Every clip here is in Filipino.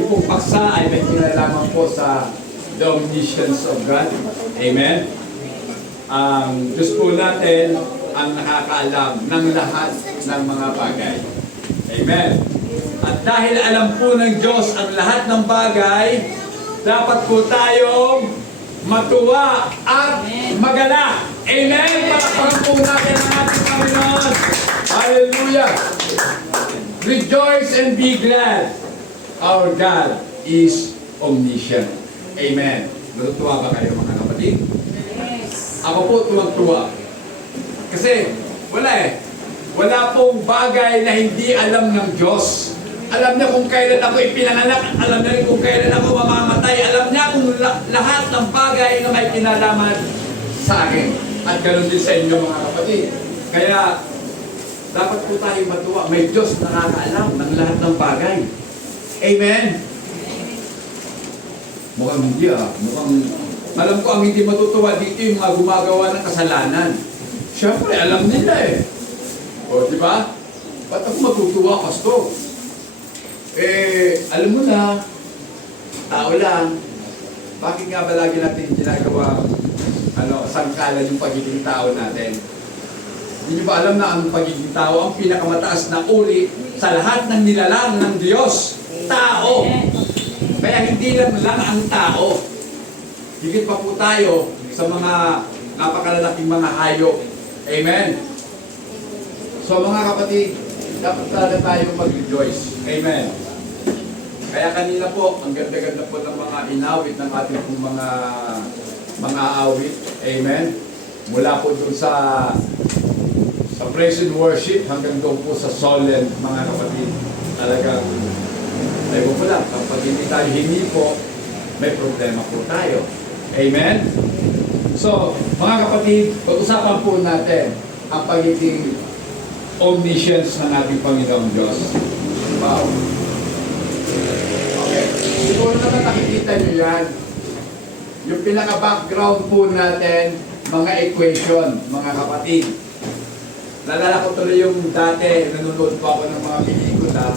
ating pong paksa ay may kinalaman po sa the omniscience of God. Amen? Ang Diyos po natin ang nakakaalam ng lahat ng mga bagay. Amen? At dahil alam po ng Diyos ang lahat ng bagay, dapat po tayong matuwa at magalak. Amen? Palakpakan po natin ang ating Panginoon. Hallelujah! Rejoice and be glad. Our God is omniscient. Amen. Natutuwa ba kayo mga kapatid? Yes. Ako po tuwag-tuwa. Kasi wala eh. Wala pong bagay na hindi alam ng Diyos. Alam niya kung kailan ako ipinanganak. Alam niya rin kung kailan ako mamamatay. Alam niya kung lahat ng bagay na may kinalaman sa akin. At ganoon din sa inyo mga kapatid. Kaya dapat po tayo matuwa. May Diyos na nakakaalam ng lahat ng bagay. Amen? Mukhang hindi Mukhang, alam ko ang hindi matutuwa dito yung mga gumagawa ng kasalanan. Siyempre, alam nila eh. O, di ba? Ba't ako matutuwa, Pastor? Alam mo na, tao lang. Bakit nga ba lagi natin ginagawa sangkalan yung pagiging tao natin? Hindi nyo ba alam na ang pagiging tao ang pinakamataas na uri sa lahat ng nilalang ng Diyos? Tao. Kaya hindi lang ang tao. Higit pa po tayo sa mga napakalalaking mga hayop. Amen? So mga kapatid, dapat talaga tayong mag-rejoice. Amen? Kaya kanina po, ang ganda-ganda po ng mga inawit ng ating pong mga awit. Amen? Mula po dun sa praise and worship hanggang doon po sa solemn, mga kapatid. Talagang, ayaw ko lang, kapag hindi tayo hinipo, may problema po tayo. Amen? So, mga kapatid, pag-usapan po natin ang pagiging omniscience ng ating Panginoong Diyos. Wow. Okay. Siguro naman nakikita nyo yan. Yung pinaka-background po natin, mga equation, mga kapatid. Nalala ko tuloy yung dati, nanonood po ako ng mga pelikula,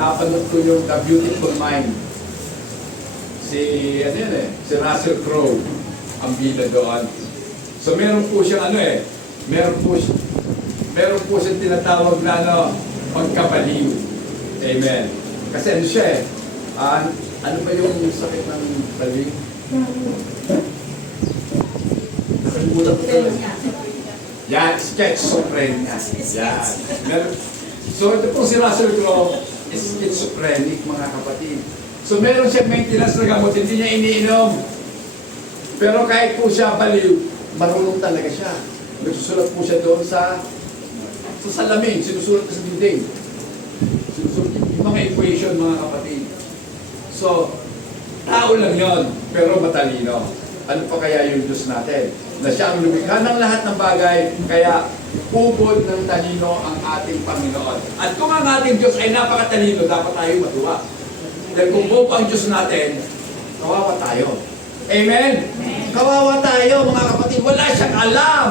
napanood ko yung The Beautiful Mind. Si Russell Crowe, ang bida doon. So meron po siyang meron po siyang tinatawag na pagkabaliw. Amen. Kasi siya ano ba yung sakit ng baliw? Nakalimutan ko talaga. Yan, schizophrenia. Yan. So ito po si Russell Crowe, schizophrenic mga kapatid. So meron siyang maintenance na gamot, hindi niya iniinom. Pero kahit po siya baliw, marunong talaga siya. Nagsusulat po siya doon sa salamin, sinusulat sa dinding. Sinusulat yung mga equation mga kapatid. So, tao lang yon, pero matalino. Ano pa kaya yung Diyos natin? Na siya ang lumikha ng lahat ng bagay, kaya ubod ng talino ang ating Panginoon. At kung ang ating Diyos ay napakatalino, dapat tayo matuwa. Dahil kung buo pa ang Diyos natin, kawawa tayo. Amen? Kawawa tayo, mga kapatid. Wala siyang alam.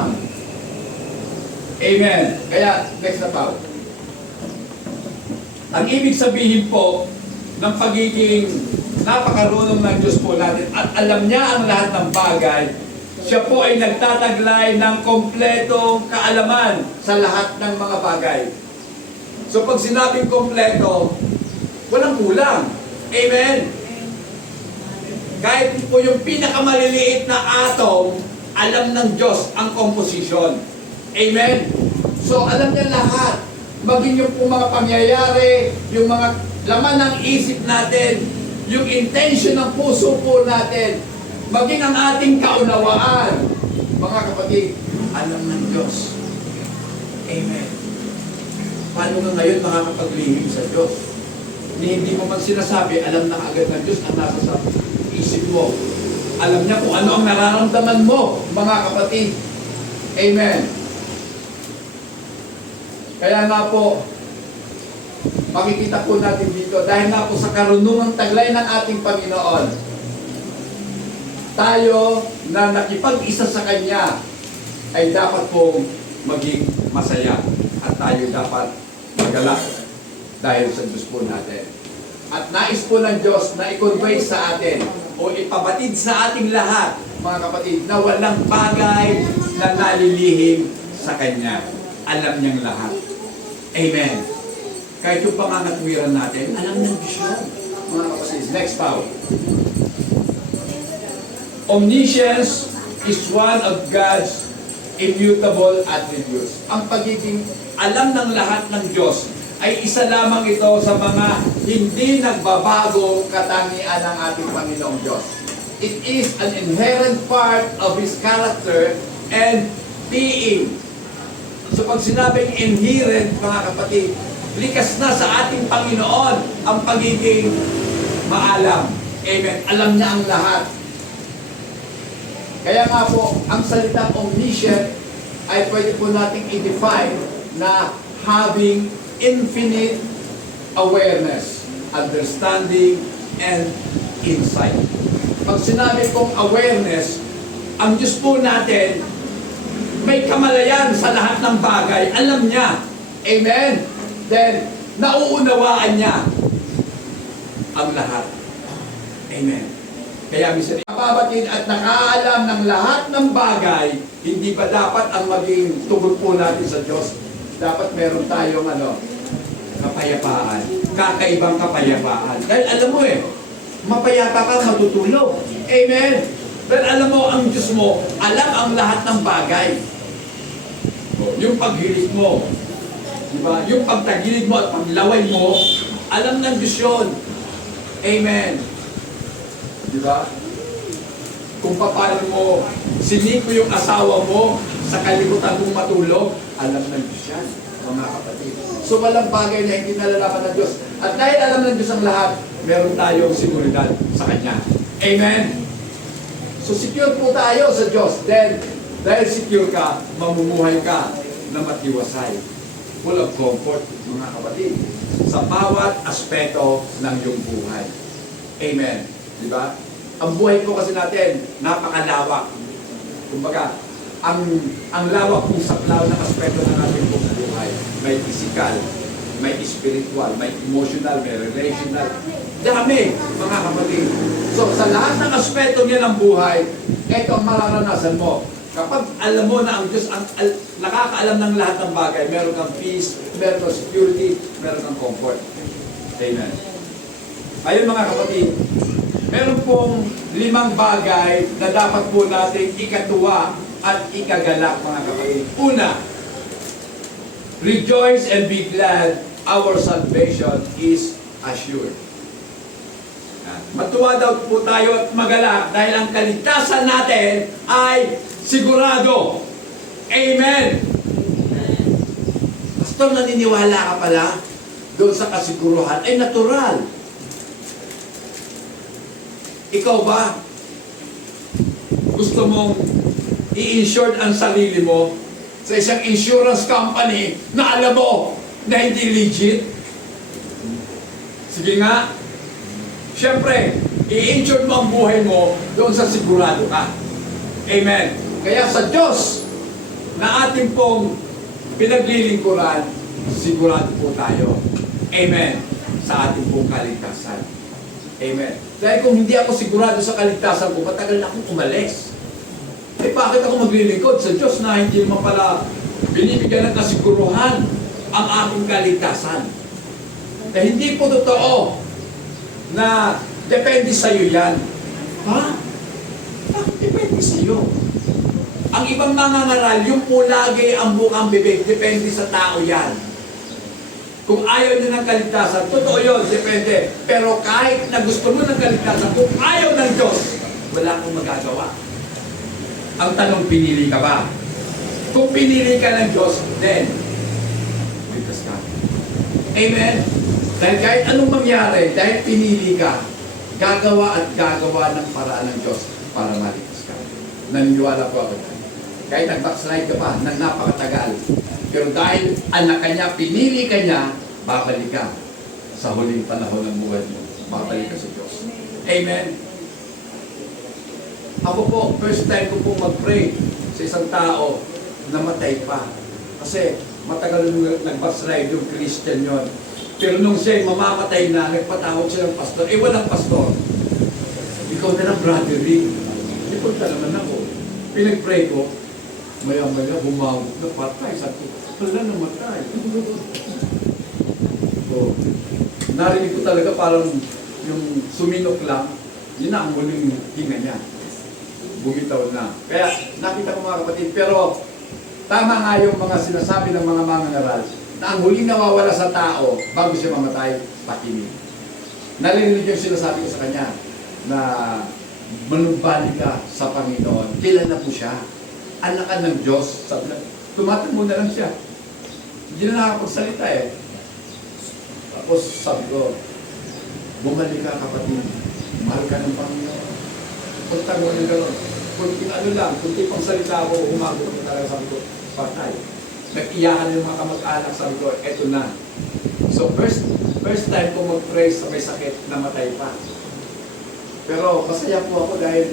Amen. Kaya, next na pa. Ang ibig sabihin po ng pagiging napakarunong ng Diyos po natin at alam niya ang lahat ng bagay, siya po ay nagtataglay ng kompletong kaalaman sa lahat ng mga bagay. So pag sinabing kompleto, walang kulang. Amen? Kahit po yung pinakamaliliit na atom, alam ng Diyos ang composition. Amen? So alam niya lahat. Maging yung po mga pangyayari, yung mga laman ng isip natin, yung intention ng puso po natin, maging ang ating kaunawaan. Mga kapatid, alam ng Diyos. Amen. Paano nga ngayon makakapaglihim sa Diyos? Hindi mo man sinasabi, alam na agad ng Diyos ang nasa sa isip mo. Alam niya kung ano ang nararamdaman mo, mga kapatid. Amen. Kaya nga po, makikita po natin dito, dahil nga po sa karunungang taglay ng ating Panginoon, tayo na nakipag-isa sa Kanya ay dapat pong maging masaya at tayo dapat magalak dahil sa Diyos po natin. At nais po ng Diyos na i-convey sa atin o ipabatid sa ating lahat, mga kapatid, na walang bagay na nalilihim sa Kanya. Alam niyang lahat. Amen. Kahit yung pangangatwiran natin, alam ng Diyos yun, mga kapatid. Next power. Omniscience is one of God's immutable attributes. Ang pagiging alam ng lahat ng Diyos ay isa lamang ito sa mga hindi nagbabagong katangian ng ating Panginoong Diyos. It is an inherent part of His character and being. So pag sinabing inherent, mga kapatid, likas na sa ating Panginoon ang pagiging maalam. Amen. Alam niya ang lahat. Kaya nga po, ang salitang omniscient ay pwede po nating i-define na having infinite awareness, understanding, and insight. Pag sinabi kong awareness, ang Diyos po natin may kamalayan sa lahat ng bagay. Alam niya. Amen? Then, nauunawaan niya ang lahat. Amen. Kaya minsan, nababatid at nakaalam ng lahat ng bagay, hindi ba dapat ang maging tugon po natin sa Diyos? Dapat meron tayong kapayapaan. Kakaibang kapayapaan. Dahil alam mo mapayapa ka, matutulog. Amen. Dahil alam mo, ang Diyos mo, alam ang lahat ng bagay. Yung paghilit mo, diba? Yung pagtagilid mo at paglaway mo, alam ng Diyos yun. Amen. Diba? Kung paano mo siniko yung asawa mo sa kalibutan mong matulog, alam ng Diyos yan, mga kapatid. So walang bagay na hindi nalalaman ng Diyos. At dahil alam ng Diyos ang lahat, meron tayong seguridad sa Kanya. Amen? So secure po tayo sa Diyos. Then, dahil secure ka, mamumuhay ka na matiwasay. Full of comfort, mga kapatid. Sa bawat aspeto ng iyong buhay. Amen. Diba? Ang buhay po kasi natin, napakalawak. Kumbaga, ang lawak po sa law ng aspeto ng ating buhay. May physical, may spiritual, may emotional, may relational. Dami, mga kapatid. So, sa lahat ng aspeto niya ng buhay, ito ang mararanasan mo. Kapag alam mo na ang Diyos nakakaalam ng lahat ng bagay, meron kang peace, meron kang security, meron kang comfort. Amen. Ayun, mga kapatid, meron pong 5 bagay na dapat po natin ikatuwa at ikagalak, mga kapatid. Una, rejoice and be glad, our salvation is assured. Matuwa daw po tayo at magalak dahil ang kaligtasan natin ay sigurado. Amen! Pastor, naniniwala ka pala doon sa kasiguruhan? Ay, natural. Ikaw ba? Gusto mong i-insure ang sarili mo sa isang insurance company na alam mo na hindi legit? Sige nga. Siyempre, i-insure mo ang buhay mo doon sa sigurado ka. Amen. Kaya sa Diyos na ating pong pinaglilingkuran, sigurado po tayo. Amen. Sa ating pong kaligtasan. Amen. Dahil kung hindi ako sigurado sa kaligtasan ko, matagal na akong umalis. Eh bakit ako maglilingkod sa Diyos na hindi mo pala binibigyan ng kasiguruhan ang aking kaligtasan? Na hindi po totoo na depende sa iyo yan. Ha? Depende sa iyo. Ang ibang nangangaral, yung po lagi ang bukang bibig, depende sa tao yan. Kung ayaw niyo ng kaligtasan, totoo yun, depende. Pero kahit na gusto mo ng kaligtasan, kung ayaw ng Diyos, wala kang magagawa. Ang tanong, pinili ka ba? Kung pinili ka ng Diyos, then, ligtas ka. Amen? Dahil kahit anong mangyari, dahil pinili ka, gagawa at gagawa ng paraan ng Diyos para maligtas ka. Naniniwala po ako. Kahit nag-backslide ka pa, nang napakatagal. Pero dahil anak ka niya, pinili ka niya, babalik ka sa huling panahon ng buhay mo. Babalik ka sa Diyos. Amen? Ako po, first time ko po mag-pray sa isang tao, namatay pa. Kasi matagal nung nag-backslide yung Christian yon. Pero nung siya'y mamamatay na, nagpatawag siya ng pastor. Eh, walang pastor. Ikaw na lang, brother Rick. Di punta naman ako. Pinag-pray ko, maya-maya, bumawag na patay. Sabi ko, wala namatay. So, narinig ko talaga parang yung suminok lang, yun na ang huling hinga niya. Bumitaw na. Kaya nakita ko mga kapatid, pero tama nga yung mga sinasabi ng mga mangangaral na ang huling nawawala sa tao bago siya mamatay, pakinig. Narinig yung sinasabi ko sa kanya na manumbalik ka sa Panginoon. Kilala po siya. Anak ka ng Diyos. Sabi na, tumatango na lang siya. Hindi na nakakapagsalita eh. Tapos sabi ko, bumalik ka kapatid. Mahal ka ng Panginoon. Pagtango ng gano'n. Kunting ano lang, kunting pang salita ako, humagot na talaga, sabi ko, patay. Nag-iyakan yung mga kamag-anak, sabi ko, eto na. So first time ko mag-pray sa may sakit, namatay pa. Pero masaya po ako dahil,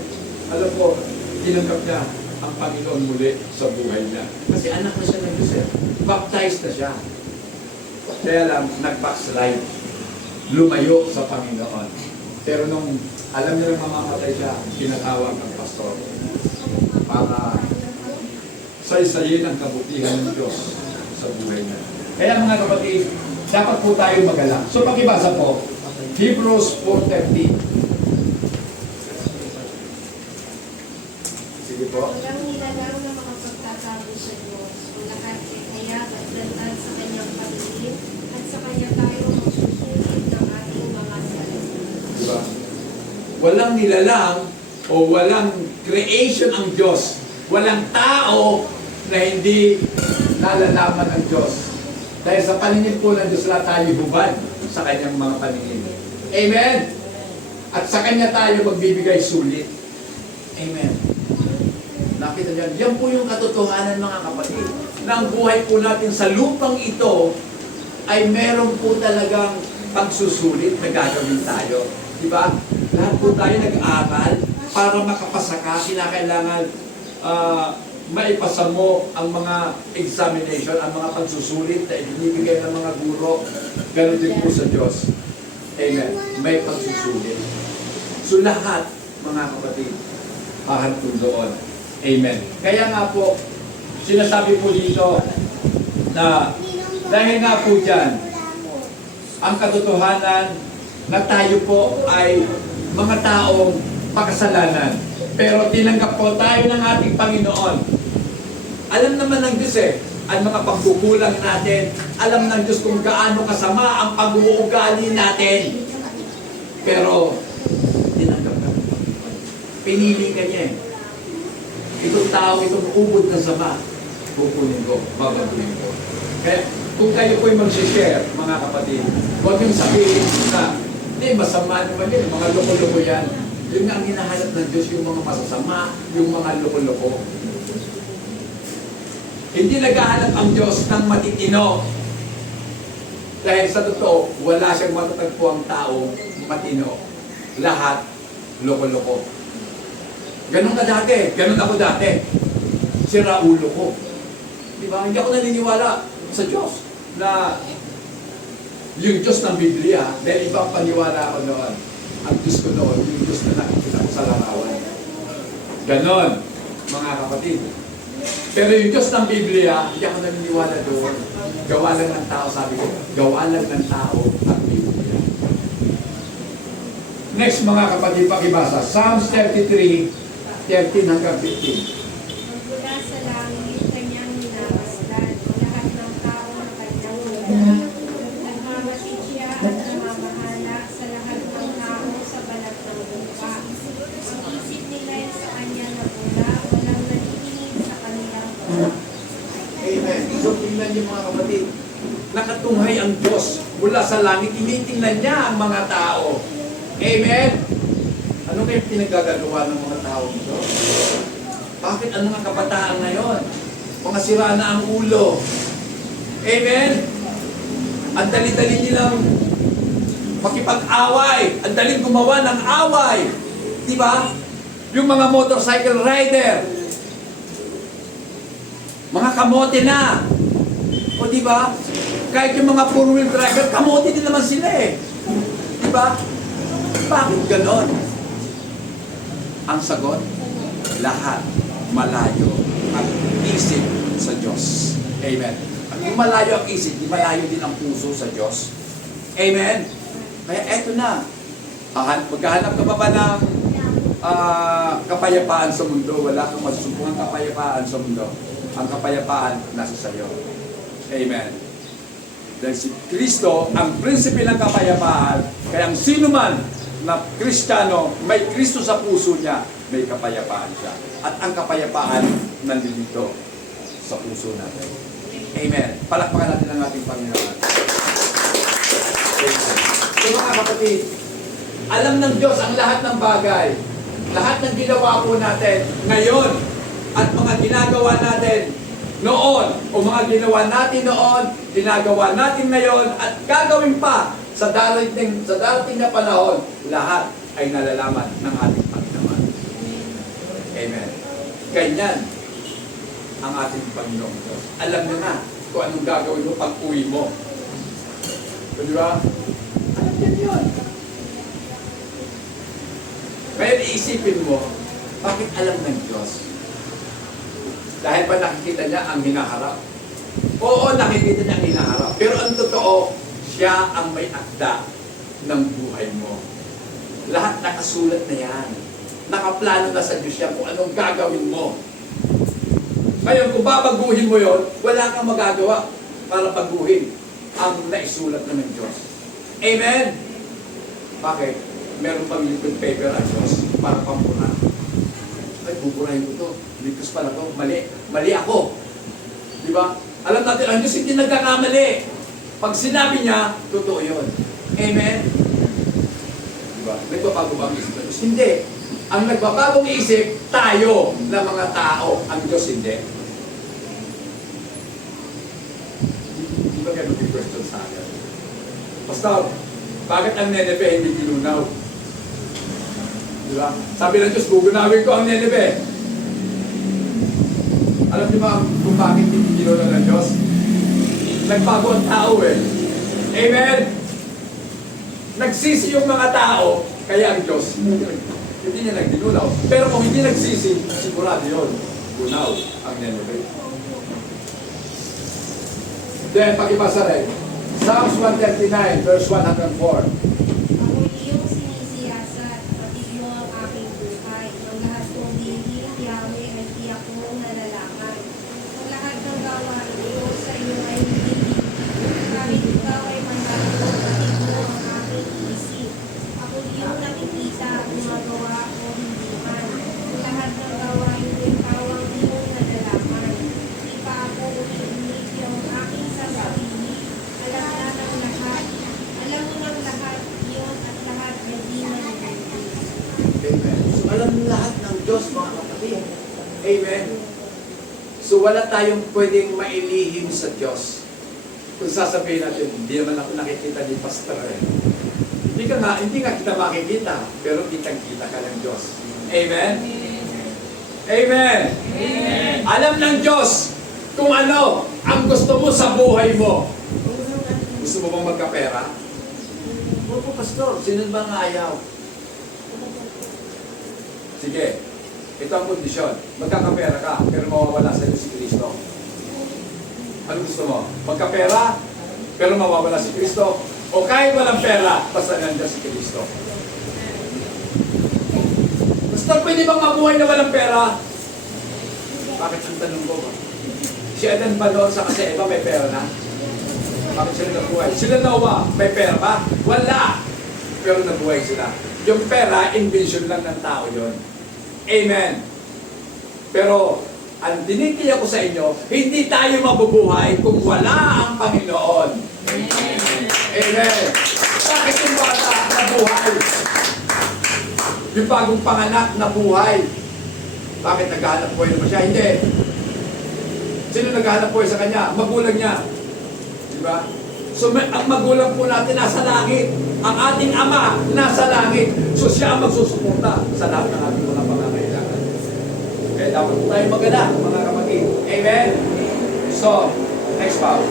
alam ko, tinanggap niya ang Panginoon muli sa buhay niya. Kasi anak na siya ng Diyos eh. Baptized na siya. Kaya lang, nag-backslide. Lumayo sa Panginoon. Pero nung alam niya na mamamatay siya, pinatawag ng pastor para saysayin ang kabutihan ng Diyos sa buhay niya. Kaya mga kapatid, dapat po tayo magalang. So pakibasa po, Hebrews 4:13. Sige po. Walang nilalang na makapagtatago sa Diyos. Ang lahat ay hayag at lantan sa kanyang pagiging at sa kanya tayo magsusulit ng ating mga salita. Diba? Walang nilalang o walang creation ang Diyos. Walang tao na hindi nalalaman ang Diyos. Dahil sa paningin po ng Diyos lahat tayo hubad sa kanyang mga paningin. Amen? At sa kanya tayo magbibigay sulit. Amen. Nakita niyo, yan po yung katotohanan mga kapatid. Na ang buhay po natin sa lupang ito ay meron po talagang pagsusulit na gagawin tayo. Diba? Lahat po tayo nag-aaral para makapasa ka. Kinakailangan maipasa mo ang mga examination, ang mga pagsusulit na ibinibigay ng mga guro. Ganon din po sa Diyos. Amen. May pagsusulit. So lahat, mga kapatid, hahantong doon. Amen. Kaya nga po, sinasabi po dito na dahil nga po dyan, ang katotohanan na tayo po ay mga taong makasalanan. Pero tinanggap po tayo ng ating Panginoon. Alam naman ng Diyos eh, ang mga pagkukulang natin. Alam ng Diyos kung gaano kasama ang pag-uugali natin. Pero, tinanggap ka. Pinili ka niya eh. Itong tao, itong ubod ng sama, kukunin ko, babaguhin ko. Kaya, kung kayo po'y mag-share, mga kapatid, huwag yung sabihin na, hindi, masama naman yun, mga loko-loko yan. Yun nga ang hinahanap ng Diyos, yung mga masasama, yung mga loko-loko. Hindi naghahanap ang Diyos ng matitino. Dahil sa totoo, wala siyang matatagpo ang tao matino. Lahat, loko-loko. Ganon ka dati, ganon ako dati. Sira ulo ko. Diba? Hindi ako naniniwala sa Diyos na yung Diyos ng Biblia, dahil ibang paniwala ko noon. Ang Diyos ko noon, yung Diyos na nakikita ko sa larawan. Ganon, mga kapatid. Pero yung Diyos ng Biblia, hindi ako naniniwala doon. Gawa lang ng tao, sabi ko. Gawa lang ng tao ang Biblia. Next, mga kapatid, pakibasa. Psalms 33, 13 hanggang 15. Mula sa langit, kanyang minabasdan. Lahat ng tao na kanyang nila. Nagmamasid siya at namamahala sa lahat ng tao sa balat ng lupa. Ang isip nila ay sa kanya na pula, walang natitingin sa kanilang pula. Amen. So, tingnan niyo mga kapatid. Nakatunghay ang Diyos mula sa langit. Tinitingnan niya ang mga tao. Amen. Ano kayo pinagagagawa ng mga tao dito? Bakit ano nga kabataan ngayon? Mga sira na ang ulo. Amen. Ang dali-dali nilang makipag-away. Ang daling gumawa ng away. Diba? Yung mga motorcycle rider. Mga kamote na. O diba? Kahit yung mga four-wheel driver, kamote din naman sila eh. Di ba? Bakit ganon? Ang sagot, lahat malayo ang isip sa Diyos. Amen. Kung malayo ang isip, di malayo din ang puso sa Diyos. Amen. Kaya eto na. Maghahanap ka pa ba ng kapayapaan sa mundo? Wala kang masusubukan kapayapaan sa mundo. Ang kapayapaan nasa sayo. Amen. Dahil si Kristo ang prinsipe ng kapayapaan, kaya ang sino man na Kristiyano, may Kristo sa puso niya, may kapayapaan siya. At ang kapayapaan nandito sa puso natin. Amen. Palakpakan natin ang ating Panginoon. Amen. So mga kapatid, alam ng Diyos ang lahat ng bagay. Lahat ng ginawa po natin ngayon at mga ginagawa natin noon o mga ginawa natin noon, ginagawa natin ngayon at gagawin pa sa darating na panahon, lahat ay nalalaman ng ating Panginoon. Amen. Ganyan ang ating Panginoon Diyos. Alam niya na kung anong gagawin mo pag uwi mo. So, di ba? Alam niya yun. Ngayon iisipin mo, bakit alam ng Diyos? Dahil ba nakikita niya ang hinaharap? Oo, nakikita niya ang hinaharap. Pero ang totoo, siya ang may akda ng buhay mo. Lahat nakasulat na yan. Nakaplano na sa Diyos yan kung anong gagawin mo. Ngayon, kung babaguhin mo yon, wala kang magagawa para baguhin ang naisulat na ng Diyos. Amen? Bakit? Meron pang liquid paper ang Diyos para pampura. Ay, pupurahin ko to. Likus pala to. Mali. Mali ako. Di ba? Alam natin, ang Diyos hindi nagkakamali. Pag sinabi niya, totoo yun. Amen? Di ba? Nagbabago ba ang isip ng Diyos? Hindi. Ang nagbabagong isip, tayo na mga tao. Ang Diyos hindi. Di ba ganun yung question sa akin? Pastor, bakit ang Nineveh hindi ginunaw? Di ba? Sabi ng Diyos, gugunawin ko ang Nineveh. Alam niyo ba kung bakit hindi ginunaw ng Diyos? Nagbago ang tao eh. Amen? Nagsisi yung mga tao, kaya ang Diyos hindi niya nagdinunaw. Pero kung hindi nagsisi, sigurado yun. Gunaw ang Nineveh. Then, pakibasa rin. Psalms 139, verse 104. Ako iyong sinisiyasat, pati mo ang aking buhay. Ang lahat kong hihil, Yahweh, ay tiyak mong nalalaman. Ang lahat ng gawain ko sa iyo ay hindi. Kahit ikaw ay manalo, pati mo ang aking isip. Ako iyong nakikita, gumagawa o hindi man. Ang lahat ng gawain ko ikaw ang iyong nalalaman. Di pa ako ulit yung aking sasabihin. Alam na ng lahat. Alam mo ng lahat yun at lahat ay di manipis. Amen. So, alam lahat ng Diyos, mga kapatid. Amen. So, wala tayong pwedeng mailihim sa Diyos. Kung sasabihin natin, hindi naman ako nakikita ni Pastor eh. Hindi nga kita makikita, pero kitang-kita ka ng Diyos. Amen? Amen? Amen. Alam ng Diyos kung ano ang gusto mo sa buhay mo. Gusto mo bang magkapera? Oo, Pastor. Sino ba nga ayaw? Sige. Ito ang kondisyon. Magkakapera ka, pero mawawala sa iyo si Kristo. Ano gusto mo? Magkapera, pero mawawala si Kristo? O kahit walang pera, basta nandiyan si Kristo? Pastor, pwede bang mabuhay na walang pera? Bakit ang tanong ko ba? Si Adan ba doon sa kasi iba may pera na? Bakit sila nabuhay? Sila Noah, may pera ba? Wala! Pero nabuhay sila. Yung pera, invention lang ng tao yon. Amen. Pero, ang dinitiyak ko sa inyo, hindi tayo mabubuhay kung wala ang Panginoon. Amen. Amen. Bakit yung bata nabuhay? Yung bagong panganak nabuhay. Bakit naghahanap buhay naman siya? Hindi. Sino naghahanap buhay sa kanya? Magulang niya. Diba? So ang magulang po natin nasa langit. Ang ating ama nasa langit. So siya ang magsusuporta sa lahat ng ating mga pangangailangan. Kaya dapat po tayo maganda, mga kapatid. Amen? So, next part.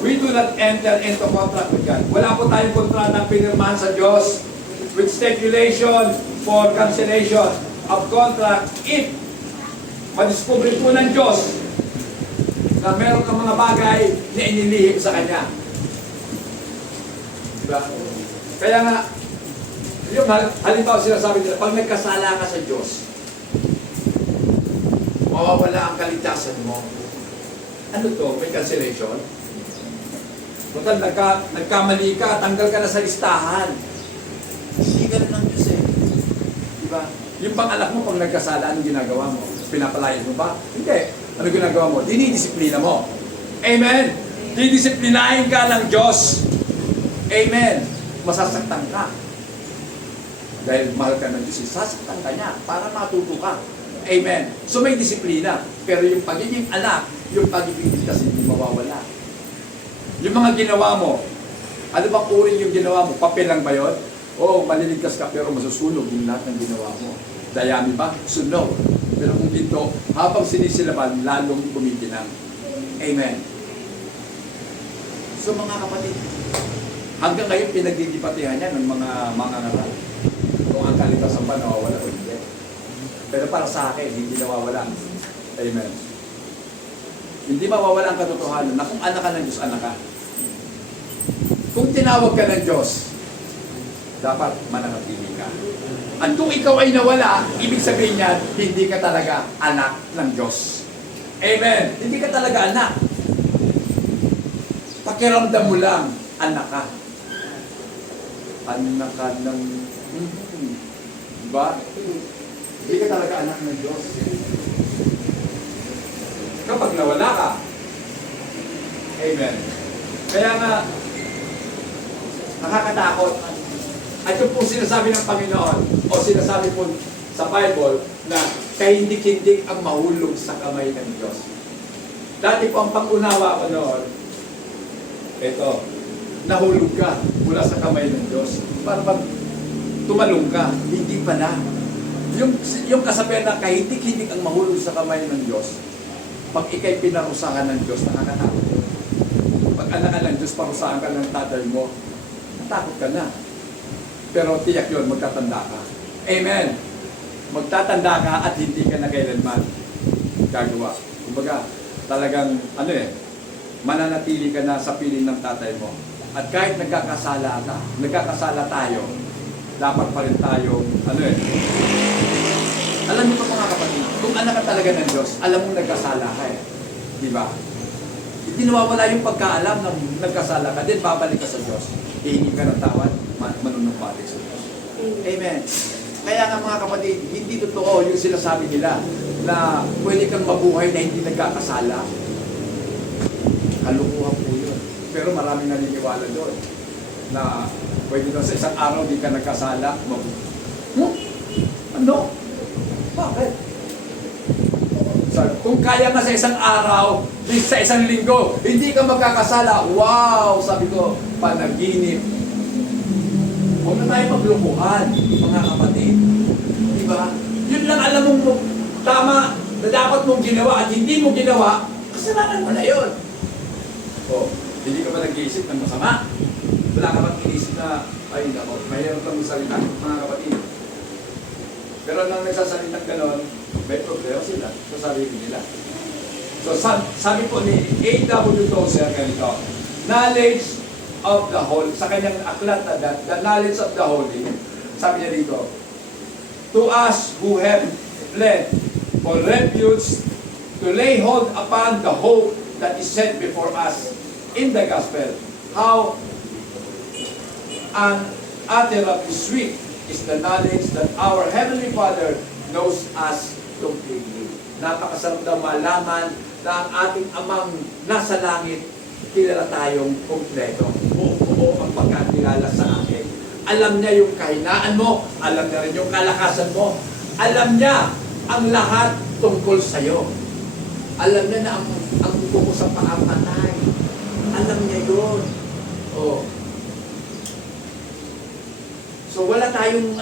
We do not enter into contract with God. Wala po tayong kontrata pinirmahan sa Diyos with stipulation for cancellation of contract if madiscover po ng Diyos na meron kang mga bagay na inilihim sa Kanya. Diba? Kaya nga, yung halimbawa sinasabi nila, pag nagkasala ka sa Diyos, mawawala ang kaligtasan mo. Ano to? May cancellation? Total, nagkamali ka, tanggal ka na sa listahan. Hindi ka na ng Diyos eh. Diba? Yung pang anak mo, pag nagkasala, anong ginagawa mo? Pinapalayas mo ba? Hindi. Ano ginagawa mo? Dinidisiplina mo. Amen? Didisiplinahin ka ng Diyos. Amen? Masasaktan ka. Dahil mahal ka ng Diyos, sasaktan ka niya para matuto ka. Amen? So may disiplina. Pero yung pagiging anak, yung pagiging ligtas, hindi mawawala. Yung mga ginawa mo, ano bang uri yung ginawa mo? Papel lang ba yun? Oo, maliligtas ka pero masusunog yung lahat ng ginawa mo. Dayami ba? Sunog. Pero kung dito, habang sinisilaban, lalong kumikinang. Amen. So mga kapatid, hanggang ngayon pinagdidipatihan niya ng mga ngaral. Kung ang kaligtasan ba nawawala o hindi. Pero para sa akin, hindi nawawala. Amen. Hindi mawawala ang katotohanan na kung anak ka ng Diyos, anak ka. Kung tinawag ka ng Diyos, dapat mananatili ka. At kung ikaw ay nawala, ibig sabihin niyan, hindi ka talaga anak ng Diyos. Amen. Hindi ka talaga anak. Pakiramdam mo lang, anak ka. Anak ka ng... Diba? Hindi ka talaga anak ng Diyos. Kapag nawala ka. Amen. Kaya nga, nakakatakot. At yung po sinasabi ng Panginoon, o sinasabi po sa Bible, na kahindik-hindik ang mahulog sa kamay ng Diyos. Dati po ang pangunawa ko noon, ito, nahulog ka mula sa kamay ng Diyos. Para pag tumalong ka, hindi pa na. Yung kasabihan na kahindik-hindik ang mahulog sa kamay ng Diyos, pag ikay pinarusahan ng Diyos, nakakatakot yun. Pag anak ka ng Diyos, parusahan ka ng tatay mo, natakot ka na. Pero tiyak yun, magtatanda ka. Amen. Magtatanda ka at hindi ka na kailanman gagawa. Kumbaga, talagang, mananatili ka na sa piling ng tatay mo. At kahit nagkakasala tayo, dapat pa rin tayong, alam niyo pa mga kapatid, kung anak ka talaga ng Diyos, alam mong nagkasala ka eh. Di ba? Hindi nawawala yung pagkaalam na nagkasala ka, din babalik ka sa Diyos. Hihingi ka ng tawad, manunumbalik sa Diyos. Amen. Kaya nga mga kapatid, hindi totoo yung sinasabi nila na pwede kang mabuhay na hindi nagkakasala. Kalukuhan po yun. Pero maraming naniniwala doon na pwede daw sa isang araw di ka nagkasala. Ano? Bakit? Kung kaya nga sa isang araw, sa isang linggo, hindi ka magkakasala. Wow! Sabi ko, panaginip. Huwag na tayo maglukuhan, mga kapatid. Diba? Yun lang alam mong tama na dapat mong ginawa at hindi mo ginawa, kasalanan mo na yun. O, hindi ka ba nag-iisip ng masama? Wala ka bang inisip na, ay nako, mayroon kang salita, mga kapatid. Pero nang nagsasalitang ganon, may problema sila. So sabi nila. So sabi po ni A.W. Tozer ganito, knowledge of the Holy, sa kanyang aklat na the knowledge of the Holy, sabi niya dito, to us who have fled for refuge, to lay hold upon the hope that is set before us in the gospel, how unutterably sweet is the knowledge that our Heavenly Father knows us completely. Napakasarap daw malaman na ang ating amang nasa langit, kilala tayong kompleto. Buo ang pagkakilala sa akin. Alam niya yung kahinaan mo, alam niya rin yung kalakasan mo, alam niya ang lahat tungkol sa'yo. Alam niya na ang buko sa paapatay. Alam niya yun. Oh. So wala tayong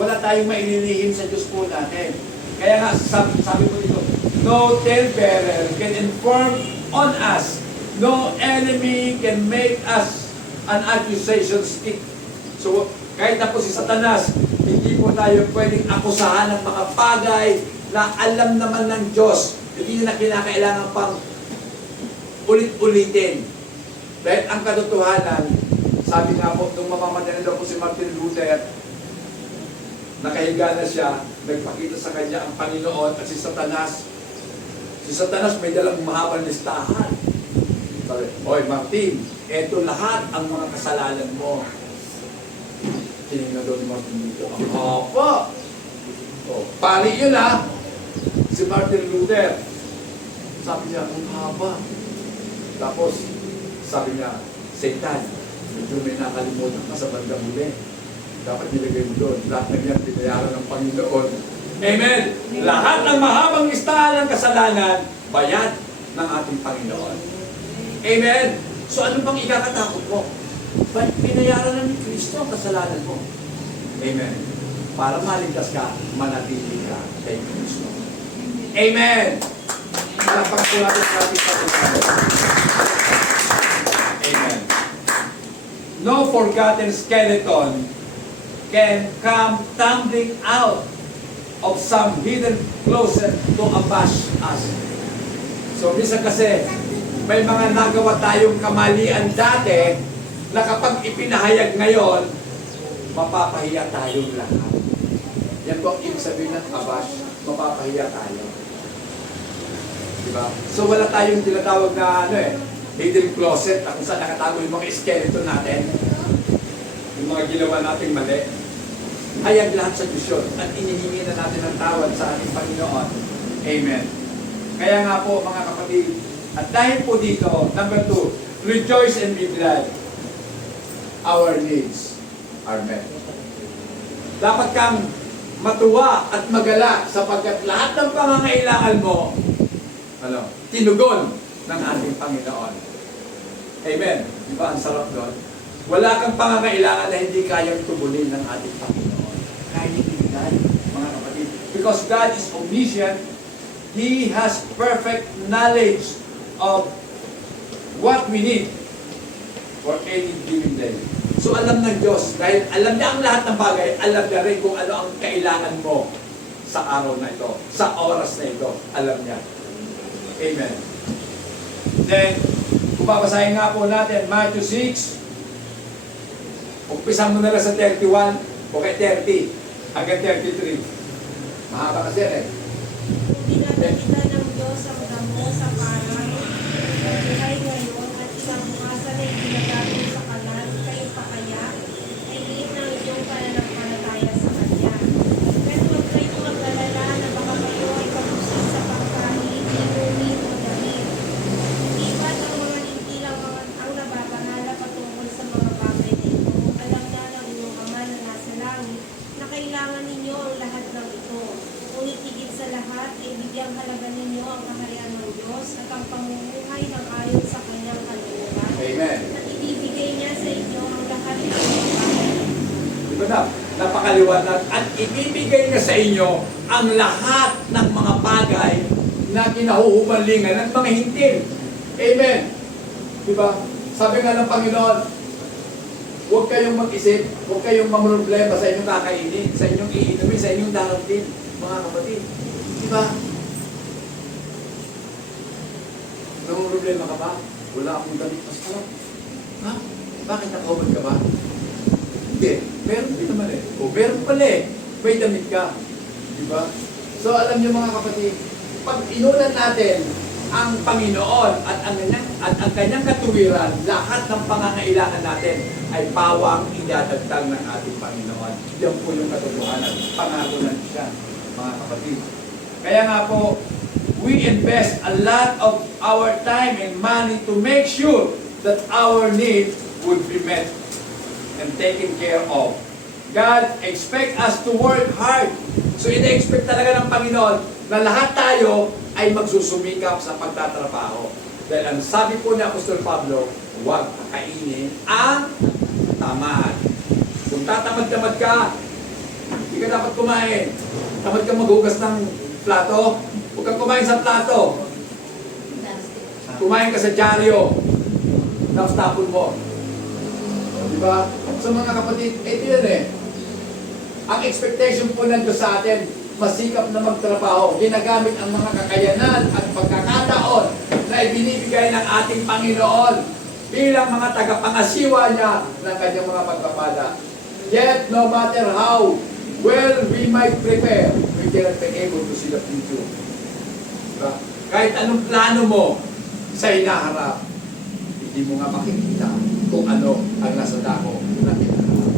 wala tayong maililihim sa Diyos po natin. Kaya nga sabi ko dito, no talebearer can inform on us No enemy can make us an accusation stick. So, kahit na po si Satanas, hindi po tayo pwedeng akusahan ng mga bagay na alam naman ng Diyos. Hindi na kinakailangan pang ulit-ulitin. Dahil ang katotohanan, sabi nga po, nung mamamatay na daw po si Martin Luther, nakahiga na siya, nagpakita sa kanya ang Panginoon at si Satanas. Si Satanas may dalang mahabang listahan. Sabi, "Oy Martin, eto lahat ang mga kasalanan mo." Tinignan doon ni Martin dito. Ang haba. O, pari yun ha. Si Martin Luther. Sabi niya, ang haba. Tapos, sabi niya, Satan, medyo may nakalimutan ka sa bandang huli. Dapat nilagay mo doon. Lahat na yan, binayaran ng Panginoon. Amen! Lahat ng mahabang listahan ng kasalanan, bayad ng ating Panginoon. Amen! So ano bang ikakatakot mo? Ba't binayaran na ni Kristo ang kasalanan mo? Amen! Para maligtas ka, manatili ka kay Kristo. Amen! Malapag po natin sa ating patuloy. Amen. No forgotten skeleton can come tumbling out of some hidden closet to abash us. So, minsan kasi, may mga nagawa tayong kamalian dati na kapag ipinahayag ngayon, mapapahiya tayong lahat. Yan po ang ibig sabihin ng abash, mapapahiya tayo. Diba? So, wala tayong tinatawag na hidden closet kung saan nakatago yung mga skeleton natin, yung mga ginawa nating mali. Hayag lahat sa Diyos yun at inihingi na natin ang tawad sa ating Panginoon. Amen. Kaya nga po mga kapatid, at dahil po dito, number 2, rejoice and be glad. Our needs are met. Dapat kang matuwa at magala sapagkat lahat ng pangangailangan mo, tinugon ng ating Panginoon. Amen. Di ba? Ang sarap doon. Wala kang pangangailangan na hindi kayang tugunin ng ating Panginoon. Kaya ibigay, mga kapatid. Because God is omniscient, He has perfect knowledge of what we need for any given day. So alam ng Diyos, dahil alam niya ang lahat ng bagay, alam niya rin kung ano ang kailangan mo sa araw na ito, sa oras na ito. Alam niya. Amen. Then, kung babasahin nga po natin, Matthew 6, umpisan mo na lang sa 31, okay, 30, hanggang 33. Mahaba kasi Pinapakita ng Diyos ang damo sa parang buhay ngayon at kinabukasan ay ginagagawin sa kalan, kayo pa kaya ay liit ng iyong pananampalataya sa Kanya. Pero huwag kayong mag-alala na baka kayo ay pagusig sa pagkain, inumin o damit. Hindi ba't ang mga hindi lang ang nababanala patungkol sa mga bagay na ito? Alam na ng inyong Ama na nasa langit na kailangan ninyo ang lahat ng ito. Ngunit higit sa lahat, ay bigyang halaga ninyo ang kaharian ng Diyos at ang pamumuhay ng ayon sa Kanyang kalooban. Amen. At ibibigay niya sa inyo ang lahat ng mga bagay. Diba na? Napakaliwanag. At ibibigay niya sa inyo ang lahat ng mga bagay na kinahuhumalingan at mga hintin. Amen. Diba? Sabi nga ng Panginoon, huwag kayong mag-isip, huwag kayong mamroblema sa inyong kakainin, sa inyong iinumin, sa inyong darating, mga kapatid. Diba? Namumroblema ka ba? Wala akong damit, pastor. Ha? Bakit nakahubad ka ba? Hindi. Meron din naman O meron pala may damit ka. Diba? So alam niyo mga kapatid, pag inulan natin ang Panginoon at ang kanyang katuwiran, lahat ng pangangailangan natin ay pawang idadagdag ng ating Panginoon. Yan po yung katotohanan. Pangako na siya, mga kapatid. Kaya nga po, we invest a lot of our time and money to make sure that our needs would be met and taken care of. God expect us to work hard. So ina-expect talaga ng Panginoon na lahat tayo ay magsusumikap sa pagtatrabaho. Dahil ang sabi po ni Apostol Pablo, huwag kakainin ang tamad. Kung tatamad-tamad ka, hindi ka dapat kumain. Tamad ka maghugas ng plato, huwag kang kumain sa plato. kumain ka sa dyaryo, tapos tapon mo. Di ba? So mga kapatid, ito yun eh. Ang expectation po ng Diyos sa atin, masikap na magtrabaho, ginagamit ang mga kakayanan at pagkakataon na ibinibigay ng ating Panginoon bilang mga tagapangasiwa niya ng kanyang mga pagpapala. Yet, no matter how well we might prepare, we cannot be able to see the future. Diba? Kahit anong plano mo sa hinaharap, hindi mo nga makikita kung ano ang nasa dako ng hinaharap.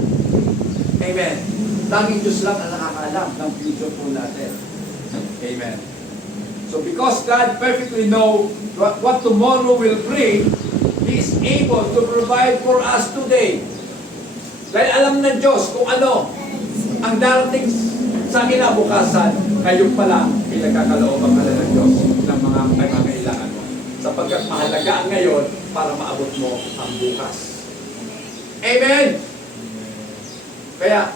Amen. Tanging Diyos lang ang nakakaalam ng future po natin. Amen. So because God perfectly know what tomorrow will bring, He is able to provide for us today. Dahil alam ng Diyos kung ano ang darating sa kinabukasan, kayo pala pinagkakalooban ka ng Diyos ng mga pangangailangan mo. Sapagkat mahalaga ang ngayon para maabot mo ang bukas. Amen! Kaya,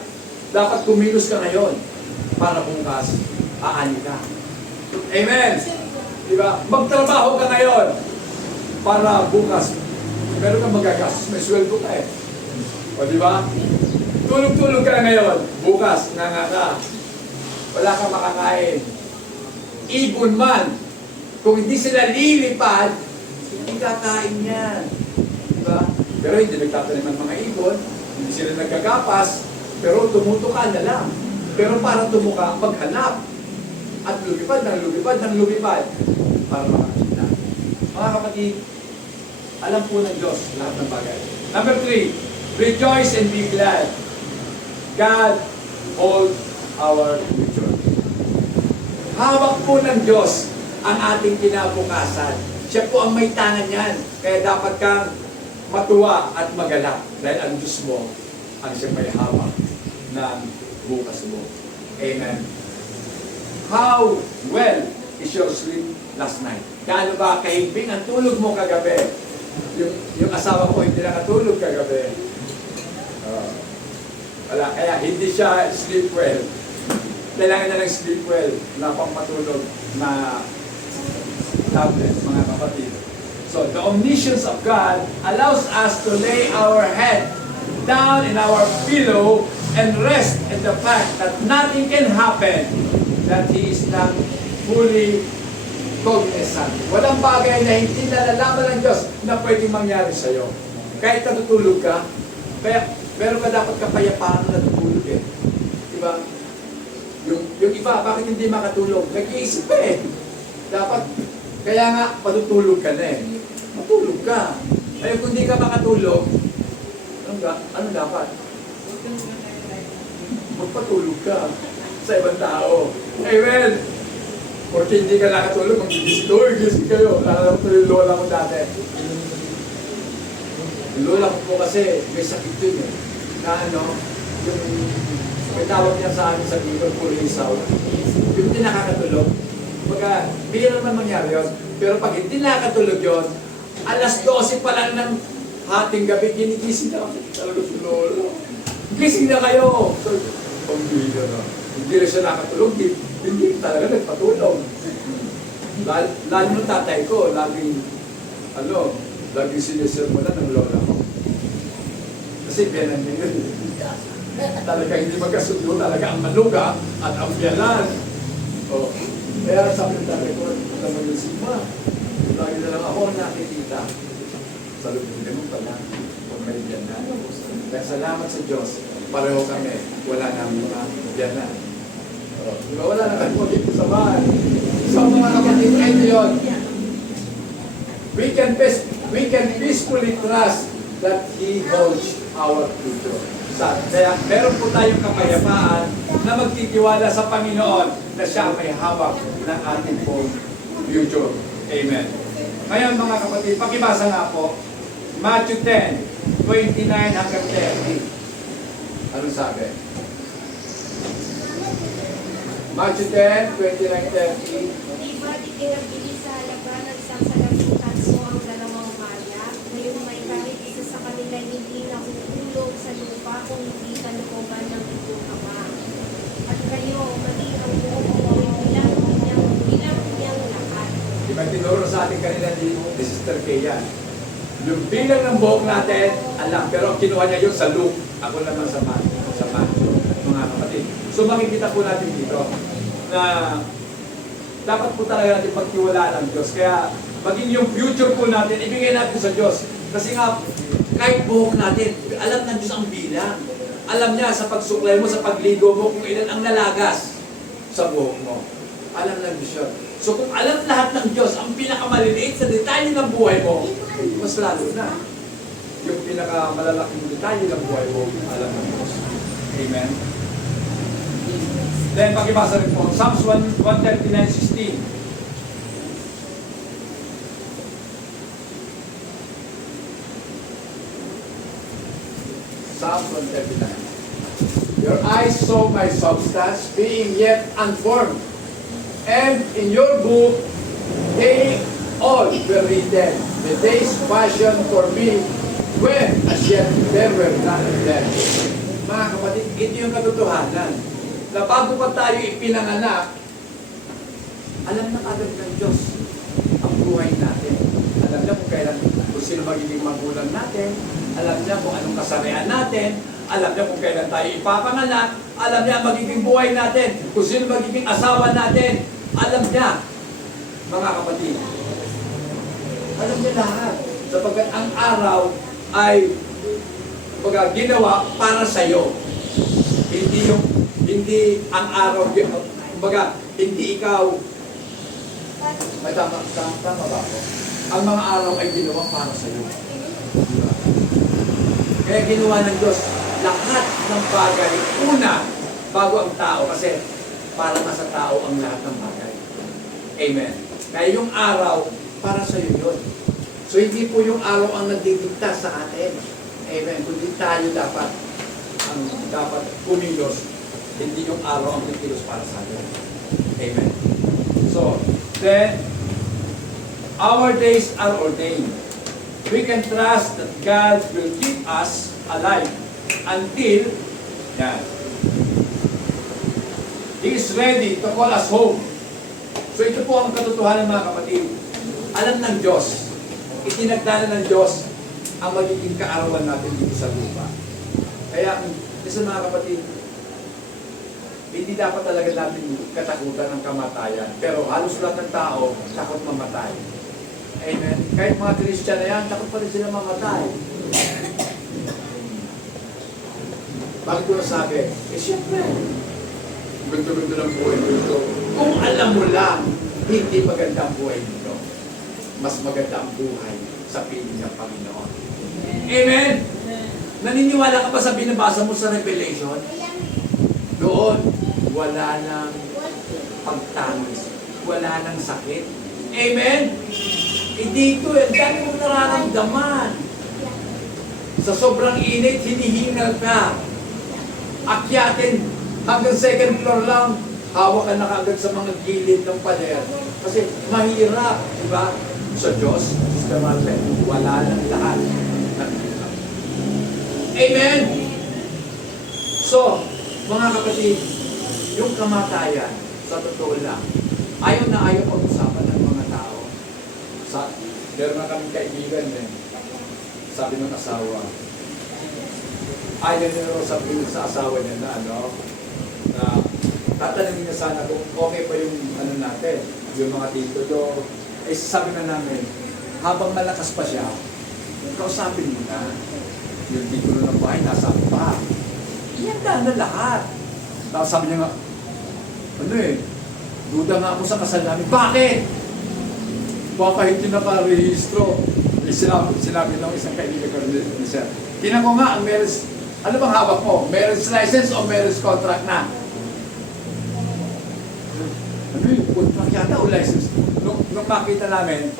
dapat kumilos ka ngayon para bukas aani ka. Amen! Diba? Magtrabaho ka ngayon para bukas meron kang magagastos, may sweldo ka eh. O diba? Tulog-tulog ka ngayon, bukas nga ka. Wala kang makakain. Ibon man, kung hindi sila lilipad, hindi kakain yan. Diba? Pero hindi nagtatanim ang mga ibon, hindi sila nagkagapas, pero tumutuka na lang. Pero para tumuka, maghanap. At lumipad ng lumipad para makakita. Mga kapatid, alam po ng Diyos lahat ng bagay. Number 3, rejoice and be glad. God holds our future. Hawak po ng Diyos ang ating kinabukasan. Siya po ang may tangan yan. Kaya dapat kang matuwa at magalak. Dahil ang Diyos mo ang siya may hawak ng bukas mo. Amen. How well is your sleep last night? Gaano ba kahimbing ang tulog mo kagabi? Yung asawa ko hindi nakatulog kagabi. Wala, kaya hindi siya sleep well. Kailangan na lang sleep well. Wala pang matulog na tablets, mga kapatid. So, the omniscience of God allows us to lay our head down in our pillow and rest in the fact that nothing can happen that He is not fully cognizant. Walang bagay na hindi nalalaman ng Diyos na pwedeng mangyari sa'yo. Kahit natutulog ka, kaya meron ka dapat kapayapaan na natutulog eh. Diba? Yung iba, bakit hindi makatulog? Nag-iisip ka eh. Dapat, kaya nga, patutulog ka na eh. Matulog ka. Ay, kung hindi ka makatulog, ano dapat? Magpatulog ka sa ibang tao. Amen! Porque hindi ka nakatulog, mag-gising kayo. Alam ko yung lola ko dati. Yung lola ko po kasi may sakit yun eh. Na yung may tawag niya sa amin sa dito, pulisaw. Yung hindi nakakatulog. Pagka, bigyan naman mangyari yun. Pero pag hindi nakakatulog yun, alas 12 pa lang ng hating gabi, ginigising na ako. Talaga si lola. Gising na kayo! Pambila na. Hindi rin siya nakatulog, hindi talaga nagpatulog. Lalo ng tatay ko, laging sinisirmonan ng lola ko. Kasi biyanan niya yun. Talaga hindi magkasundo, talaga ang maluga at ang biyanan. O, kaya sabi ng tatay ko, naman yung sima. Lagi na lang ako ang nakikita. Sa lubong ganun pala, kung may biyanan. Kaya salamat sa Diyos, pareho kami, wala na mga biyanan. Diba, wala na kami magkikasamahan. So mga kapatid, ito yun. We can peacefully trust that He holds our future. Kaya meron po tayong kapayapaan na magtitiwala sa Panginoon na Siya may hawak ng ating pong future. Amen. Ngayon mga kapatid, pakibasa nga po, Matthew 10:29 hanggang 30. Anong sabi? Matthew 10:29-30. Diba di pinabili sa halaga ng isang salapitan so ang dalawang maya? Ngayong may kahit isa sa kanila hindi nahulog sa lupa kung hindi kalooban ng iyong Ama. At kayo, maging ang buong bilang niyang lahat. May tinuro sa atin kanina ni Sister Kaya. Yung bilang ng buhok natin, alam. Pero kinuha niya yun sa Luke. Ako naman sa Matthew, mga kapatid. So makikita po natin dito na dapat po talaga natin pagtiwalaan ng Diyos. Kaya maging yung future po natin, ibigay natin sa Diyos. Kasi nga, kahit buhok natin, alam ng Diyos ang bilang. Alam niya sa pagsuklay mo, sa pagligo mo, kung ilan ang nalagas sa buhok mo. Alam ng Diyos yun. So kung alam lahat ng Diyos, ang pinakamaliliit sa detalye ng buhay mo, mas lalo na. Yung pinakamalalaking detalye ng buhay mo, alam ng Diyos. Amen? Then, pakibasa rin po, Psalms 139:16. Psalms 139. Your eyes saw my substance, being yet unformed. And in your book, they all were written. The days fashioned for me, when as yet there were none of them. Mga kapatid, ito yung katotohanan. Na bago pa tayo ipinanganak, alam na agad ng Diyos ang buhay natin. Alam niya kung kailan, kung sino magiging magulang natin, alam niya kung anong kasarian natin, alam niya kung kailan tayo ipapanganak, alam niya ang magiging buhay natin, kung sino magiging asawa natin, alam niya, mga kapatid. Alam niya lahat. Sapagkat ang araw ay ginawa para sa iyo. Hindi ang araw, hindi ikaw, may tama ba ako? Ang mga araw ay ginawa para sa iyo. Diba? Kaya ginawa ng Diyos lahat ng bagay, una, bago ang tao, kasi para na sa tao ang lahat ng bagay. Amen. Kaya yung araw, para sa iyo yun. So hindi po yung araw ang nagdidikta sa atin. Amen. Kundi tayo dapat kumilos. Hindi yung araw ang kikilos para sa atin. Amen. So, then, our days are ordained. We can trust that God will keep us alive until, yan, He is ready to call us home. So ito po ang katotohanan, mga kapatid. Alam ng Diyos, itinagdala ng Diyos ang magiging kaarawan natin dito sa lupa. Kaya, isa mga kapatid, hindi dapat talaga natin katakutan ng kamatayan. Pero halos lahat ng tao, takot mamatay. Amen. Kahit mga Christian na yan, takot pa rin sila mamatay. Bakit ko nasabi? Siyempre, gundo-gundo ng buhay dito. Kung alam mo lang, hindi maganda ang buhay dito. Mas maganda ang buhay sa piling ng Panginoon. Amen? Naniniwala ka ba sa binabasa mo sa Revelation? Doon, wala nang pagtangis. Wala nang sakit. Amen? Dito, dahil mong nararamdaman. Sa sobrang init, hinihingal ka. Akyatin hanggang second floor lang, hawak ka na kagad sa mga gilid ng pader. Kasi mahirap, di ba? Sa Diyos, Sister Marlene, wala lang lahat. Amen? So, mga kapatid, yung kamatayan, sa totoo lang, ayaw na ayaw pag-usapan ng mga tao. Meron na kami kaibigan eh. Sabi ng asawa, ayaw niya sabihin sa asawa niya na na tatanungin niya sana kung okay pa yung natin, yung mga titulo. Eh sabi na namin, habang malakas pa siya, kausapin mo na. Yung titulo ng bahay, nasa pa. Ihanda na lahat. Tapos sabi niya nga, duda nga ako sa kasal namin. Bakit? Baka hindi nakarehistro. Sinabi ng isang kaibigan ko ni Sir. Tingnan ko nga ang marriage, ano bang hawak mo? Marriage license o marriage contract na? Contract yata o license? Nung makita namin,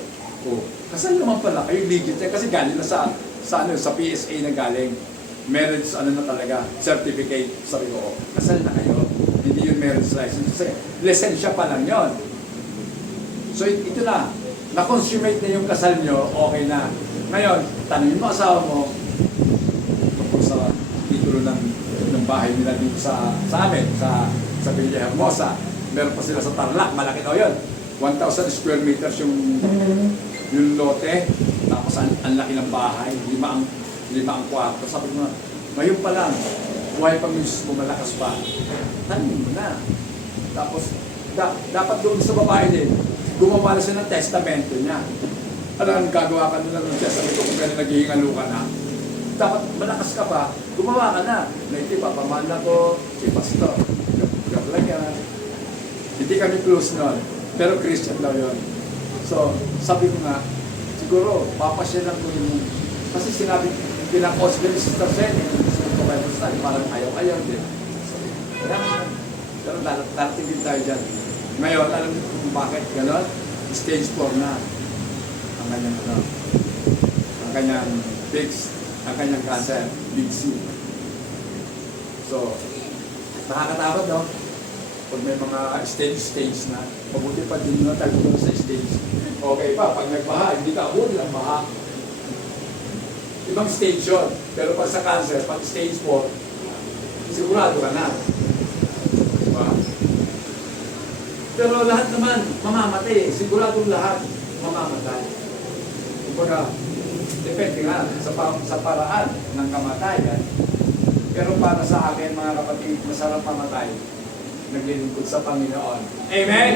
kasal naman pala kayo, legit yan. Kasi galing na sa PSA na galing. Marriage, na talaga, certificate. Sabi ko, kasal na kayo. Hindi yung marriage license. Kasi lisensya pa lang yon. So ito na, na-consummate na yung kasal nyo, okay na. Ngayon, tanongin mo asawa mo, tungkol sa titulo ng bahay nila dito sa amin, sa Villahermosa. Meron pa sila sa Tarlac, malaki daw yun. 1,000 square meters yung lote, tapos ang laki ng bahay, lima ang kwarto. Sabi ko nga, ngayon pa lang, buhay pa mismo malakas pa. Tanin mo na. Tapos, dapat doon sa babae din, gumawa na siya ng testamento niya. Alam, gagawa ka nila ng testamento kung gano'n naghihingalo ka na. Dapat malakas ka pa, gumawa ka na. Naiti, papamahal ako, si pastor. Gablag yan. Hindi kami close nun, pero Christian daw yun. So, sabi ko nga, siguro, papasyalan ko yung, kasi sinabi, pinakos din si Sister Sen, gusto ko kayo basta, parang ayaw-ayaw din. Pero darating din tayo dyan. Ngayon, alam niyo kung bakit gano'n? Stage 4 na ang kanyang ang kanyang ang kanyang cancer, big C. So, nakakatakot, no? Pag may mga stage na, mabuti pa din na tayo sa stage. Okay pa, pag nagbaha, hindi ka abuti ng baha. Ibang stage yun. Pero pag sa cancer, pag stage 4, sigurado ka na. Diba? Pero lahat naman mamamatay. Siguradong lahat mamamatay. Kumbaga, depende nga sa paraan ng kamatayan. Pero para sa akin, mga kapatid, masarap mamatay. Naglilingkod sa Panginoon. Amen?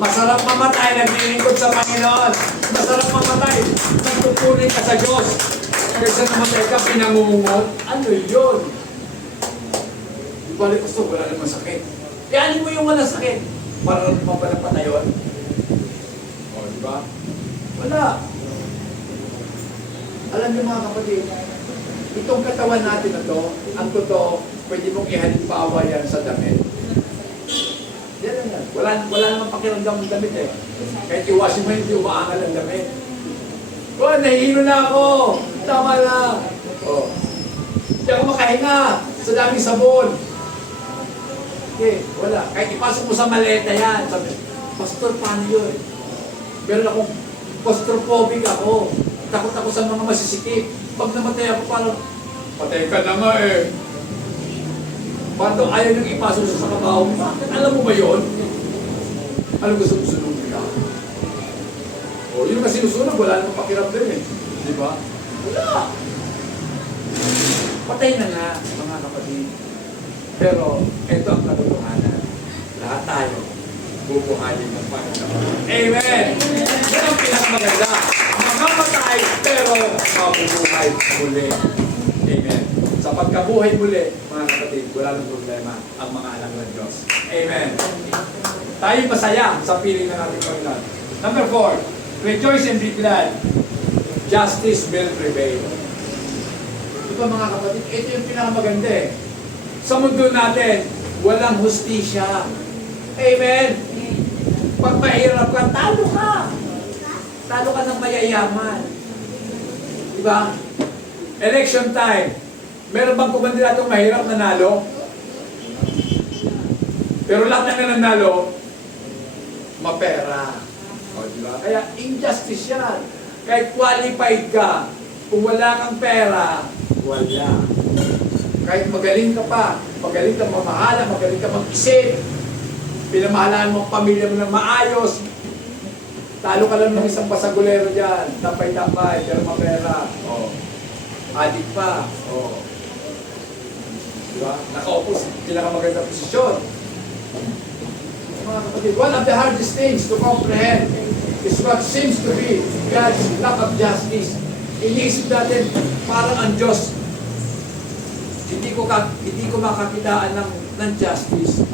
Masarap mamatay, naglilingkod sa Panginoon. Masarap mamatay, nagtutuloy ka sa Diyos. Kaysa namatay ka, pinangungungot. Ano yun? Ibalik gusto, wala namang sakit. Iyanin mo yung walang sakit. Para naman mapalapatay yun. O, diba? Wala. Alam niyo mga kapatid, itong katawan natin na to, ang totoo, pwede mong ihalimbawa yan sa damit. Yan lang yan. Wala namang pakiramdam ng damit eh. Kahit iwasin mo, hindi umaangal ang damit. Oh, nahihilo na ako. Tama na. Oh. Hindi ako makahinga sa daming sabon. Okay, wala. Kahit ipasok mo sa maleta yan. Sabi, Pastor, paano yun? Meron akong claustrophobic ako. Takot ako sa mga masisikip. Pag namatay ako, parang, patay ka na nga eh. Parang ayaw niyong ipasok sa kabaho. Bakit? Alam mo ba yun? Alam gusto mo sunod ka? O, yun kasi sinusunod, wala namang pakiramdam eh. Di ba? Wala. Patay na nga, mga kapatid. Pero, ito ang katotohanan. Lahat tayo, bubuhayin ng Panginoon. Amen! Yan ang pinakamaganda. Mamamatay, pero mabubuhay muli. Amen. Sa pagkabuhay muli, mga kapatid, wala nang problema ang mga anak ng Diyos. Amen. Tayo masaya sa piling ng ating Panginoon. Number 4, rejoice and be glad. Justice will prevail. Ito mga kapatid, ito yung pinakamaganda eh. Sa mundo natin, walang hustisya. Amen. Pag mahirap ka, talo ka. Talo ka ng mayayaman. Diba? Election time. Meron bang kumandidatong mahirap nanalo? Pero lahat na nanalo, mapera. O, diba? Kaya injustice yan. Kahit qualified ka, kung wala kang pera, wala. Kahit magaling ka pa, magaling ka mamahala, magaling ka mag-isip, pinamahalaan mo ang pamilya mo ng maayos, talo ka lang ng isang pasagulero dyan, tapay-tapay, pero mapera. O, adik pa. O, diba? Nakaupo sa pinakamagandang posisyon. Mga kapatid, one of the hardest things to comprehend is what seems to be God's lack of justice. Iniisip natin, parang ang Diyos, hindi ko makakitaan ng justice.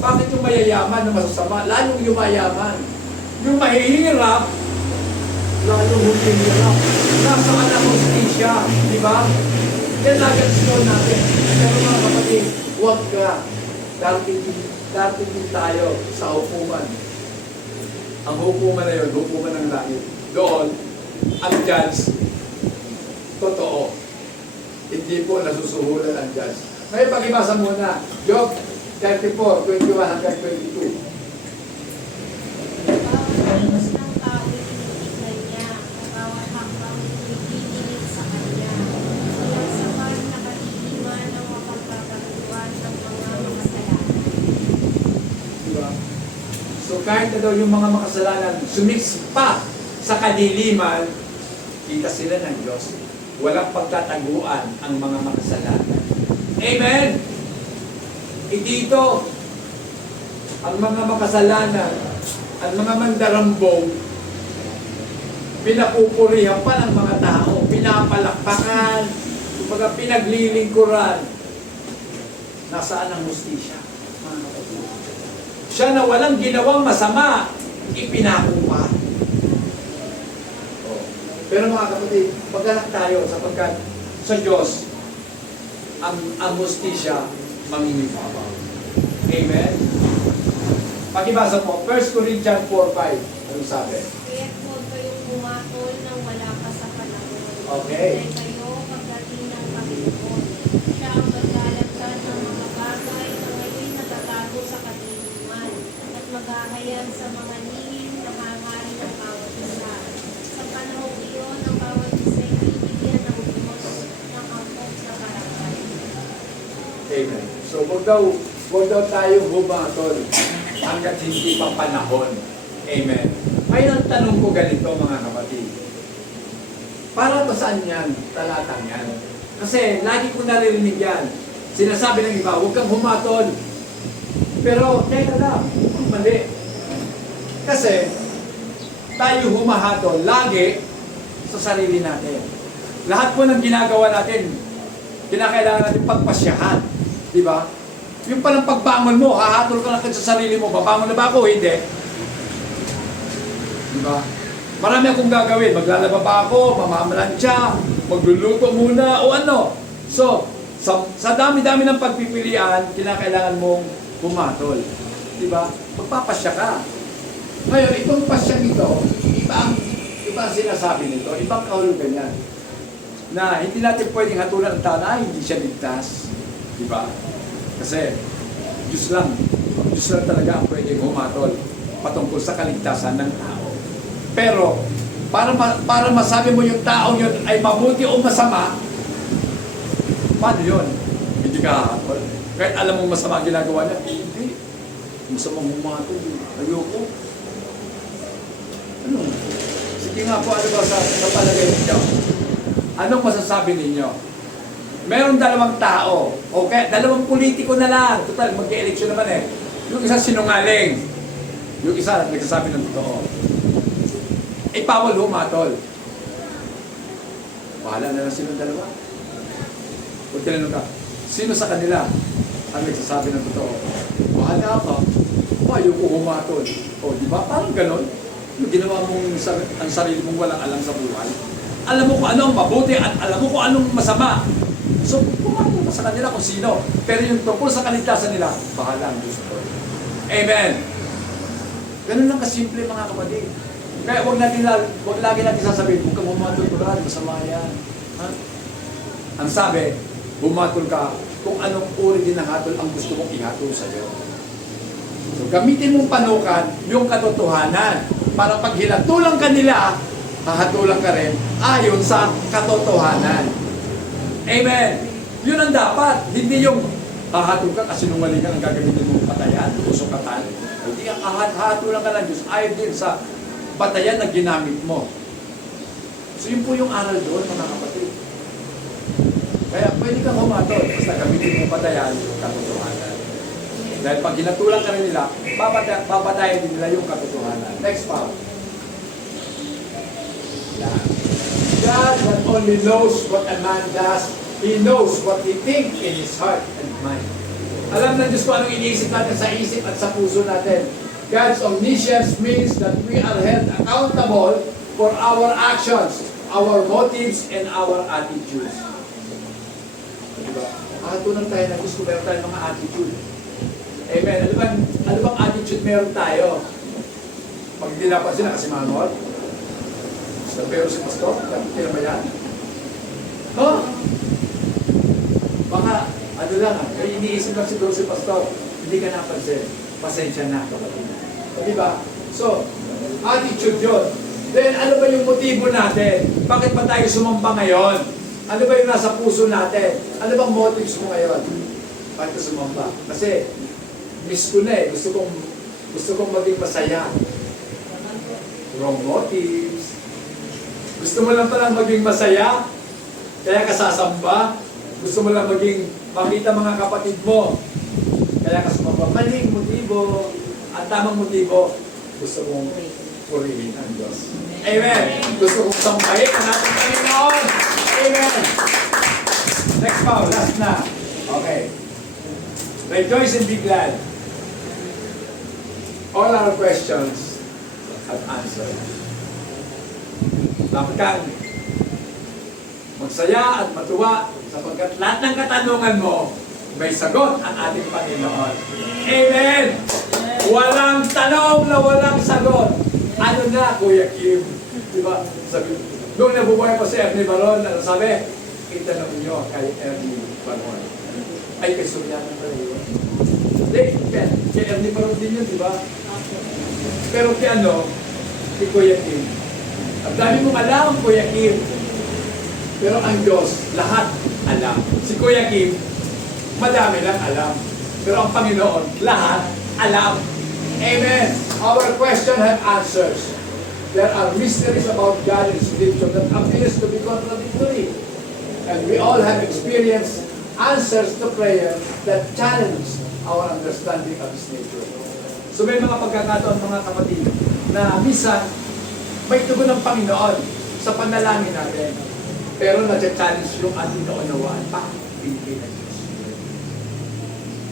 Bakit yung mayayaman na masasama? Lalong yung mayaman. Yung mahihirap, lalong humihirap. Nasaan ang hustisya, di ba? Yan agad snow natin. Pero mga kapatid, huwag ka. Darating din tayo sa hukuman. Ang hukuman na yun, hukuman ng langit. Doon, ang judge, totoo. Hindi po nasusuhulan ang judge. Ngayon, pag-ibasa muna, Job 34, 21 hanggang 22. Bawat ng tao tinitignan niya, bawat hakbang tinitingin sa kanya. Walang sapat na katitiman ng mapagpapatuan ng mga makasalanan. Diba? So, kahit na daw yung mga makasalanan sumiksik pa sa kadiliman, kita sila ng Diyos. Walang pagtataguan ang mga makasalanan. Amen? Dito, ang mga makasalanan, ang mga mandarambong, pinapupurihan pa ng mga tao, pinapalakpakan, kumbaga pinaglilingkuran. Nasaan ang hustisya? Siya na walang ginawang masama, ipinakupa. Pero mga kapatid, mag-alak tayo sapagkat sa Diyos, ang hustisya, mangingibabaw. Amen? Pakibasa mo, 1 Corinthians 4:5. Ano sabi? Kaya huwag kayong pumatol nang wala pa sa panahon. Okay. Dahil kayo pagdating ng Panginoon. Siya ang maglalagkan ng mga bagay na ngayon natatago sa kadiliman at maghahayag sa mga lihim na hangarin ng bawat isa. Sa panahon iyon, ang bawat isa ay bibigyan ng Diyos ng angkop na karangal. Amen. So, huwag daw tayo bumatol hanggat hindi pa panahon. Amen. Ay, ang tanong ko ganito, mga kapatid. Para to saan yan? Talatang yan. Kasi lagi ko naririnig yan. Sinasabi ng iba, huwag kang humatol. Pero, teka lang, mali. Kasi, tayo humahatol lagi sa sarili natin. Lahat po ng ginagawa natin, kinakailangan natin pagpasyahan. Di ba? Yung palang pagbangon mo, hahatol ka lang sa sarili mo, babangon na ba ako? Hindi. Di ba? Marami akong gagawin. Maglalaba ba ako? Mamamalansya? Magluluto muna? O ano? So, sa dami-dami ng pagpipilian, kinakailangan mong pumatol. Di ba? Magpapasya ka. Ngayon, itong pasyang ito, iba ang sinasabi nito, ibang kahulugan yan. Na hindi natin pwedeng hatulan ang tao, hindi siya ligtas. Di ba? Kasi, Diyos lang talaga ang pwedeng humatol patungkol sa kaligtasan ng tao. Pero, para masabi mo yung tao yun ay mabuti o masama, paano yun? Hindi ka hahatol. Kahit alam mong masama ang ginagawa niya, hindi. Masamang humatol. Ayoko. Ano? Sige nga po, ano ba sa palagay ninyo? Anong masasabi ninyo? Meron dalawang tao, okay? Dalawang politiko na lang. Total, mag-eleksyon naman eh. Yung isa sinungaling. Yung isa nagsasabi ng totoo. Bawal humatol. Bahala na lang silang dalawa. Kung tinanong ka, sino sa kanila ang nagsasabi ng totoo? Bahala ka. Ayoko humatol. O, di ba? Parang ganon. Yung ginawa mong ang sarili mong walang alam sa buhay. Alam mo kung ano ang mabuti at alam mo kung anong masama. So, pumatol ka sa kanila kung sino. Pero yung tungkol sa kaligtasan nila, bahala ang Diyos ko. Amen. Ganun lang kasimple mga kapatid. Kaya wag lagi natin sasabihin, huwag kang humatol ka, masama yan. Ha? Ang sabi, humatol ka kung anong uri din ng hatol ang gusto mong ihatol sa iyo. So, gamitin mong panukan yung katotohanan para pag hinatulang ka nila, hahatulang ka rin ayon sa katotohanan. Amen. Yun ang dapat. Hindi yung hahatol ka kasi nungaling ka ang gagamitin mong patayan, tusok ka tayo. Hindi ang hahatulang ka ng Diyos ayon din sa batayan na ginamit mo. So yun po yung aral doon, mga kapatid. Kaya pwede kang humatol, basta gamitin mong batayan, katotohanan. Dahil pag hinatulang ka rin nila, babatayan din nila yung katotohanan. Next part. God not only knows what a man does, He knows what he thinks in his heart and mind. Alam ng Diyos kung anong iniisip natin sa isip at sa puso natin. God's omniscience means that we are held accountable for our actions, our motives, and our attitudes. Diba? Hatunan tayo na gusto meron tayo mga attitude. Amen. Ano bang attitude meron tayo? Pag hindi napansin na kasi manod, pero si Pastor, kaya ba yan? Huh? Baka, ano lang, kaya iniisip lang siguro si Pastor, hindi ka napansin. Pasensya na, kapatid. Diba? So, attitude yun. Then, ano ba yung motibo natin? Bakit ba tayo sumamba ngayon? Ano ba yung nasa puso natin? Ano bang motives mo ngayon? Bakit ka sumamba? Kasi, miss ko na eh. Gusto kong Gusto kong maging masaya. Wrong motives. Gusto mo lang palang maging masaya, kaya ka sasamba. Gusto mo lang maging makita mga kapatid mo, kaya ka sumamba. Maling motibo. Ang tamang motibo, gusto mong purihin ang Diyos. Amen. Gusto kong sambahin ang ating Panginoon. Amen. Next pa, last na. Okay. Rejoice and be glad. All our questions have answered. Dapat kang magsaya at matuwa sapagkat lahat ng katanungan mo may sagot ang ating Panginoon. Amen! Walang tanong na walang sagot. Ano na, Kuya Kim? Diba? Sabi, nung nabubuhay pa si Ernie Baron, ano sabi? Itanong niyo kay Ernie Baron. Ay, kay Suriano pa rin. Hindi, kay Ernie Baron din yun, diba? Pero kay ano? Kay Kuya Kim. Ang dami mong alam, Kuya Kim. Pero ang Diyos, lahat alam. Si Kuya Kim, madami lang alam. Pero ang Panginoon, lahat alam. Amen. Our question have answers. There are mysteries about God in Scripture that appears to be contradictory. And we all have experienced answers to prayer that challenge our understanding of His nature. So may mga pagkakataon, mga kapatid, na minsan may tugon ng Panginoon sa panalangin natin. Pero nag-challenge yung ating naunawaan pa. Pinipin ng Diyos.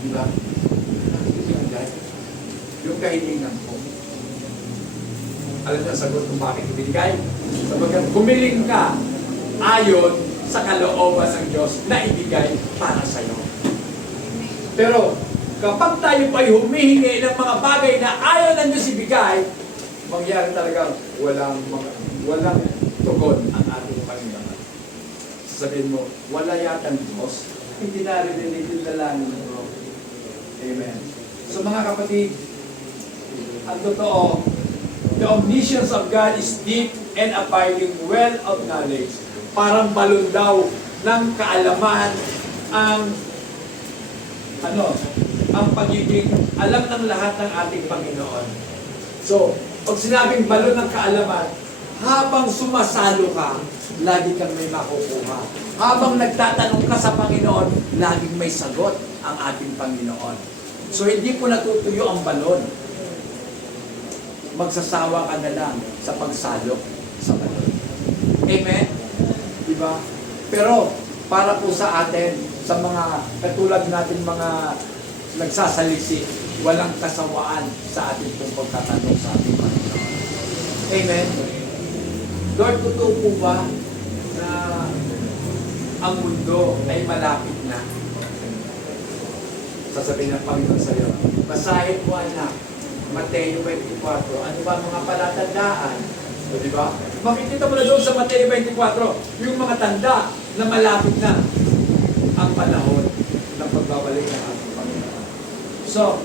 Diba? Yung kahilingan ko. Alam niyo ang sagot kung bakit ibinigay? Sapagkat kumiling ka ayon sa kalooban ng Diyos na ibigay para sa iyo. Pero kapag tayo pa'y humihingi ng mga bagay na ayaw ng Diyos ibigay, mangyari talaga walang tugon ang ating Panginoon. Sabihin mo, wala yata ang Diyos, hindi narinig yung dalangin mo. Amen. So mga kapatid, ang totoo, the omniscience of God is deep and abiding well of knowledge. Parang balon daw ng kaalaman ang pagiging alam ng lahat ng ating Panginoon. So, pag sinabing balon ng kaalaman, habang sumasalo ka, lagi kang may makukuha. Habang nagtatanong ka sa Panginoon, laging may sagot ang ating Panginoon. So, hindi po natutuyo ang balon. Magsasawa ka na lang sa pagsalok sa balon. Amen? Diba? Pero, para po sa atin, sa mga katulad natin mga nagsasalisi, walang kasawaan sa ating pong pagtatanong sa ating Panginoon. Amen? Lord, totoo po ba na ang mundo ay malapit na? Sasabihin ng Panginoon sa iyo, basahin mo anak, Mateo 24, ano ba mga palatandaan? So, di ba? Makikita mo na doon sa Mateo 24, yung mga tanda na malapit na ang panahon ng pagbabalik ng ating Panginoon. So,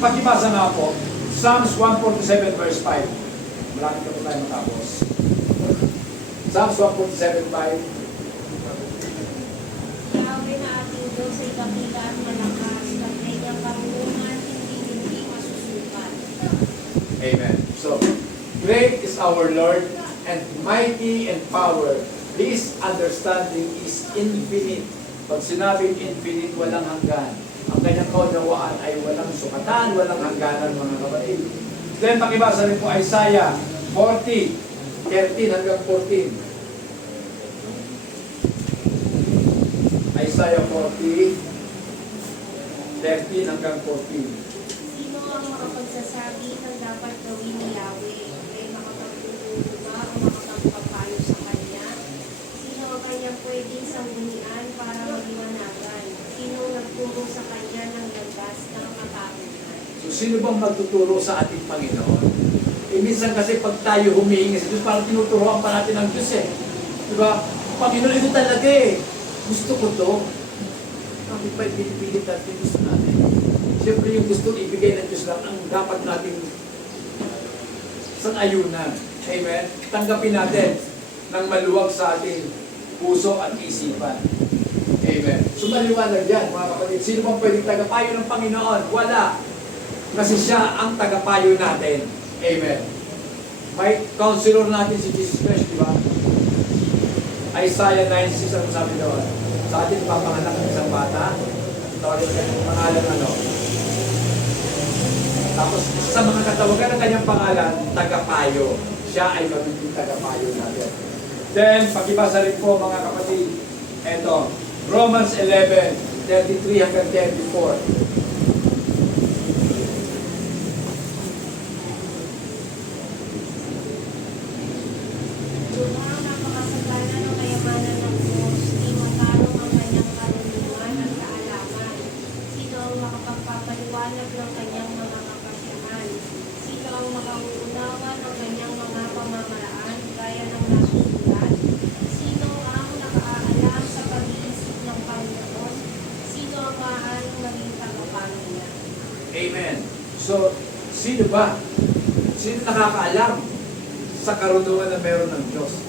pakibasa nga po, Psalms 147 verse 5. Malapit na po tayo matapos. Psalms 147, 5. Yahweh na ating Diyos ay dakila at malakas, at kanyang karunungan hindi masusukat. Amen. So, great is our Lord and mighty in power. His understanding is infinite. Pag sinabing infinite, walang hanggan. Ang kanyang kaunawaan ay walang sukatan, walang hangganan, mga kapatid. Then, pakibasa rin po Isaiah 40, 13 hanggang 14. Isaiah 40, 13 hanggang 14. Sino ang makapagsasabi ng dapat gawin ni Yahweh? May makapagtuturo ba o makapagpapayo sa kanya? Sino ang kanyang pwedeng sanggunian para maliwanagan? Sino nagturo sa kanya ng landas ng katapunan? So, sino bang magtuturo sa ating Panginoon? Minsan kasi pag tayo humihingi sa Diyos, parang tinuturoan pa natin ang Diyos eh. Diba? Panginoon, ito talaga eh. Gusto ko to. Bakit ba pinipilit natin gusto natin? Siyempre yung gusto ibigay ng Diyos lang ang dapat nating sang-ayunan. Amen? Tanggapin natin ng maluwag sa ating puso at isipan. Amen. So maliwanag yan, mga kapatid. Sino bang pwedeng tagapayo ng Panginoon? Wala. Kasi siya ang tagapayo natin. Amen. May counselor natin si Jesus Christ, di ba? Isaiah 9:6 ang sabi doon. Sa atin papanganak ng isang bata, tawagin ka ng pangalan ano. Tapos sa mga katawagan ng kanyang pangalan, tagapayo. Siya ay magiging tagapayo natin. Then, pakibasa rin po mga kapatid. Ito, Romans 11:33 hanggang 34. Yung mga napakasagana ng kayamanan ng Diyos, di matarong ang kanyang karunungan at kaalaman. Sino ang makapagpapaliwanag ng kanyang mga kapasyahan? Sino ang makauunawa ng kanyang mga pamamaraan gaya ng nasusulat? Sino ang nakaalam sa pag-iisip ng Panginoon? Sino ang maaaring maging tagapano niya? Amen. So, sino ba? Sino nakakaalam sa karunungan na meron ng Diyos?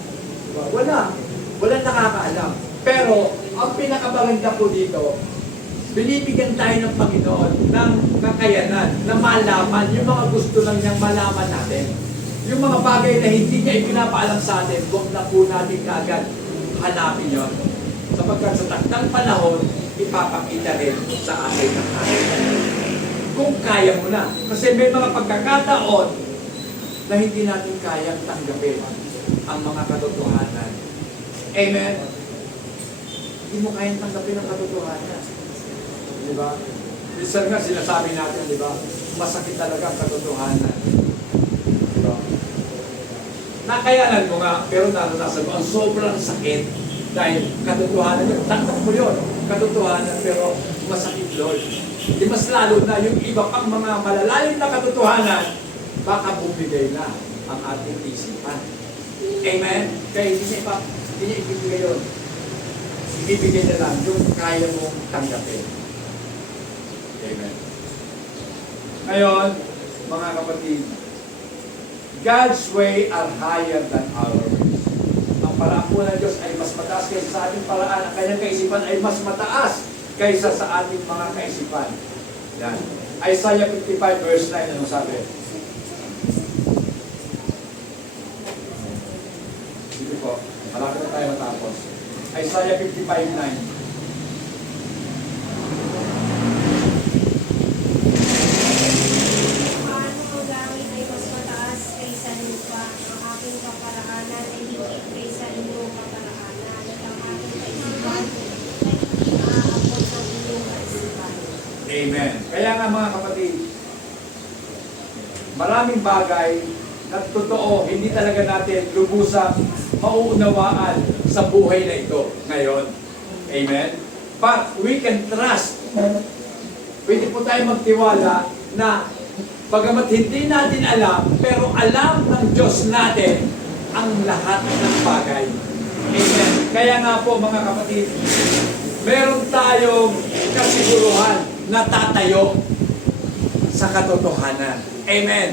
Diba? Wala. Wala nakakaalam. Pero, ang pinakamaganda po dito, binibigyan tayo ng Panginoon ng kakayanan na malaman yung mga gusto lang niyang malaman natin. Yung mga bagay na hindi niya ipinapaalam sa atin, huwag na po natin kaagad hanapin yun. Sapagkat sa takdang panahon, ipapakita rin sa atin ng atin. Kung kaya mo na. Kasi may mga pagkakataon na hindi natin kayang tanggapin ang mga katotohanan. Amen? Hindi mo kayang tanggapin ang katotohanan. Di ba? Minsan nga sinasabi natin, di ba? Masakit talaga ang katotohanan. Di ba? Nakayanan mo nga, pero naranasan mo, ang sobrang sakit dahil katotohanan, tanggap mo yun, katotohanan, pero masakit, Lord. Di mas lalo na yung iba pang mga malalalim na katotohanan, baka bumigay na ang ating isipan. Amen? Kaya hindi niya ibibigay yun. Ibibigay na lang yung kaya mong tanggapin. Amen. Ngayon, mga kapatid, God's way are higher than our ways. Ang paraan po ng Diyos ay mas mataas kaysa sa ating paraan. Ang kanyang kaisipan ay mas mataas kaysa sa ating mga kaisipan. Yan. Isaiah 55 verse 9, ano sabi? Sige po, malapit na tayo matapos. Isaiah 55:9. Paano ang langit ay mas mataas kaysa lupa, ang aking kaparaanan ay higit kaysa inyong kaparaanan, at ang aking kaisipan ay hindi maaabot ng inyong kaisipan. Amen. Kaya nga mga kapatid, maraming bagay na totoo, hindi talaga natin lubusang mauunawaan sa buhay na ito ngayon. Amen? But we can trust. Pwede po tayo magtiwala na bagamat hindi natin alam, pero alam ng Diyos natin ang lahat ng bagay. Amen. Kaya nga po mga kapatid, meron tayong kasiguruhan na tatayo sa katotohanan. Amen.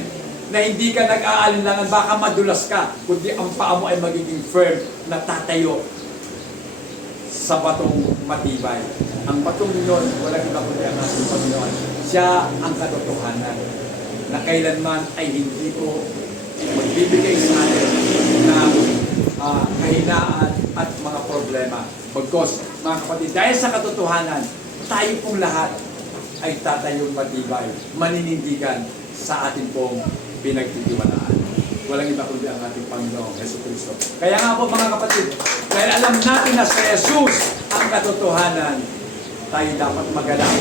Na hindi ka nag-aalinlangan, baka madulas ka, kundi ang paa mo ay magiging firm na tatayo sa batong matibay. Ang batong yun, walang iba kundi ang ating Panginoon. Siya ang katotohanan na kailanman ay hindi ko magbibigay sa atin ng kahinaan at mga problema. Bagkos, mga kapatid, dahil sa katotohanan, tayo pong lahat ay tatayong matibay, maninindigan sa ating pong pinagtitiwalaan. Walang iba kundi ang ating Panginoong Jesucristo. Kaya nga po mga kapatid, dahil alam natin na sa Jesus ang katotohanan, tayo dapat magalak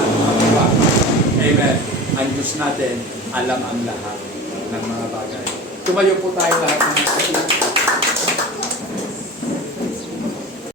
at magpa. Amen. Ang Diyos natin alam ang lahat ng mga bagay. Tumayo po tayo lahat ng kapatid.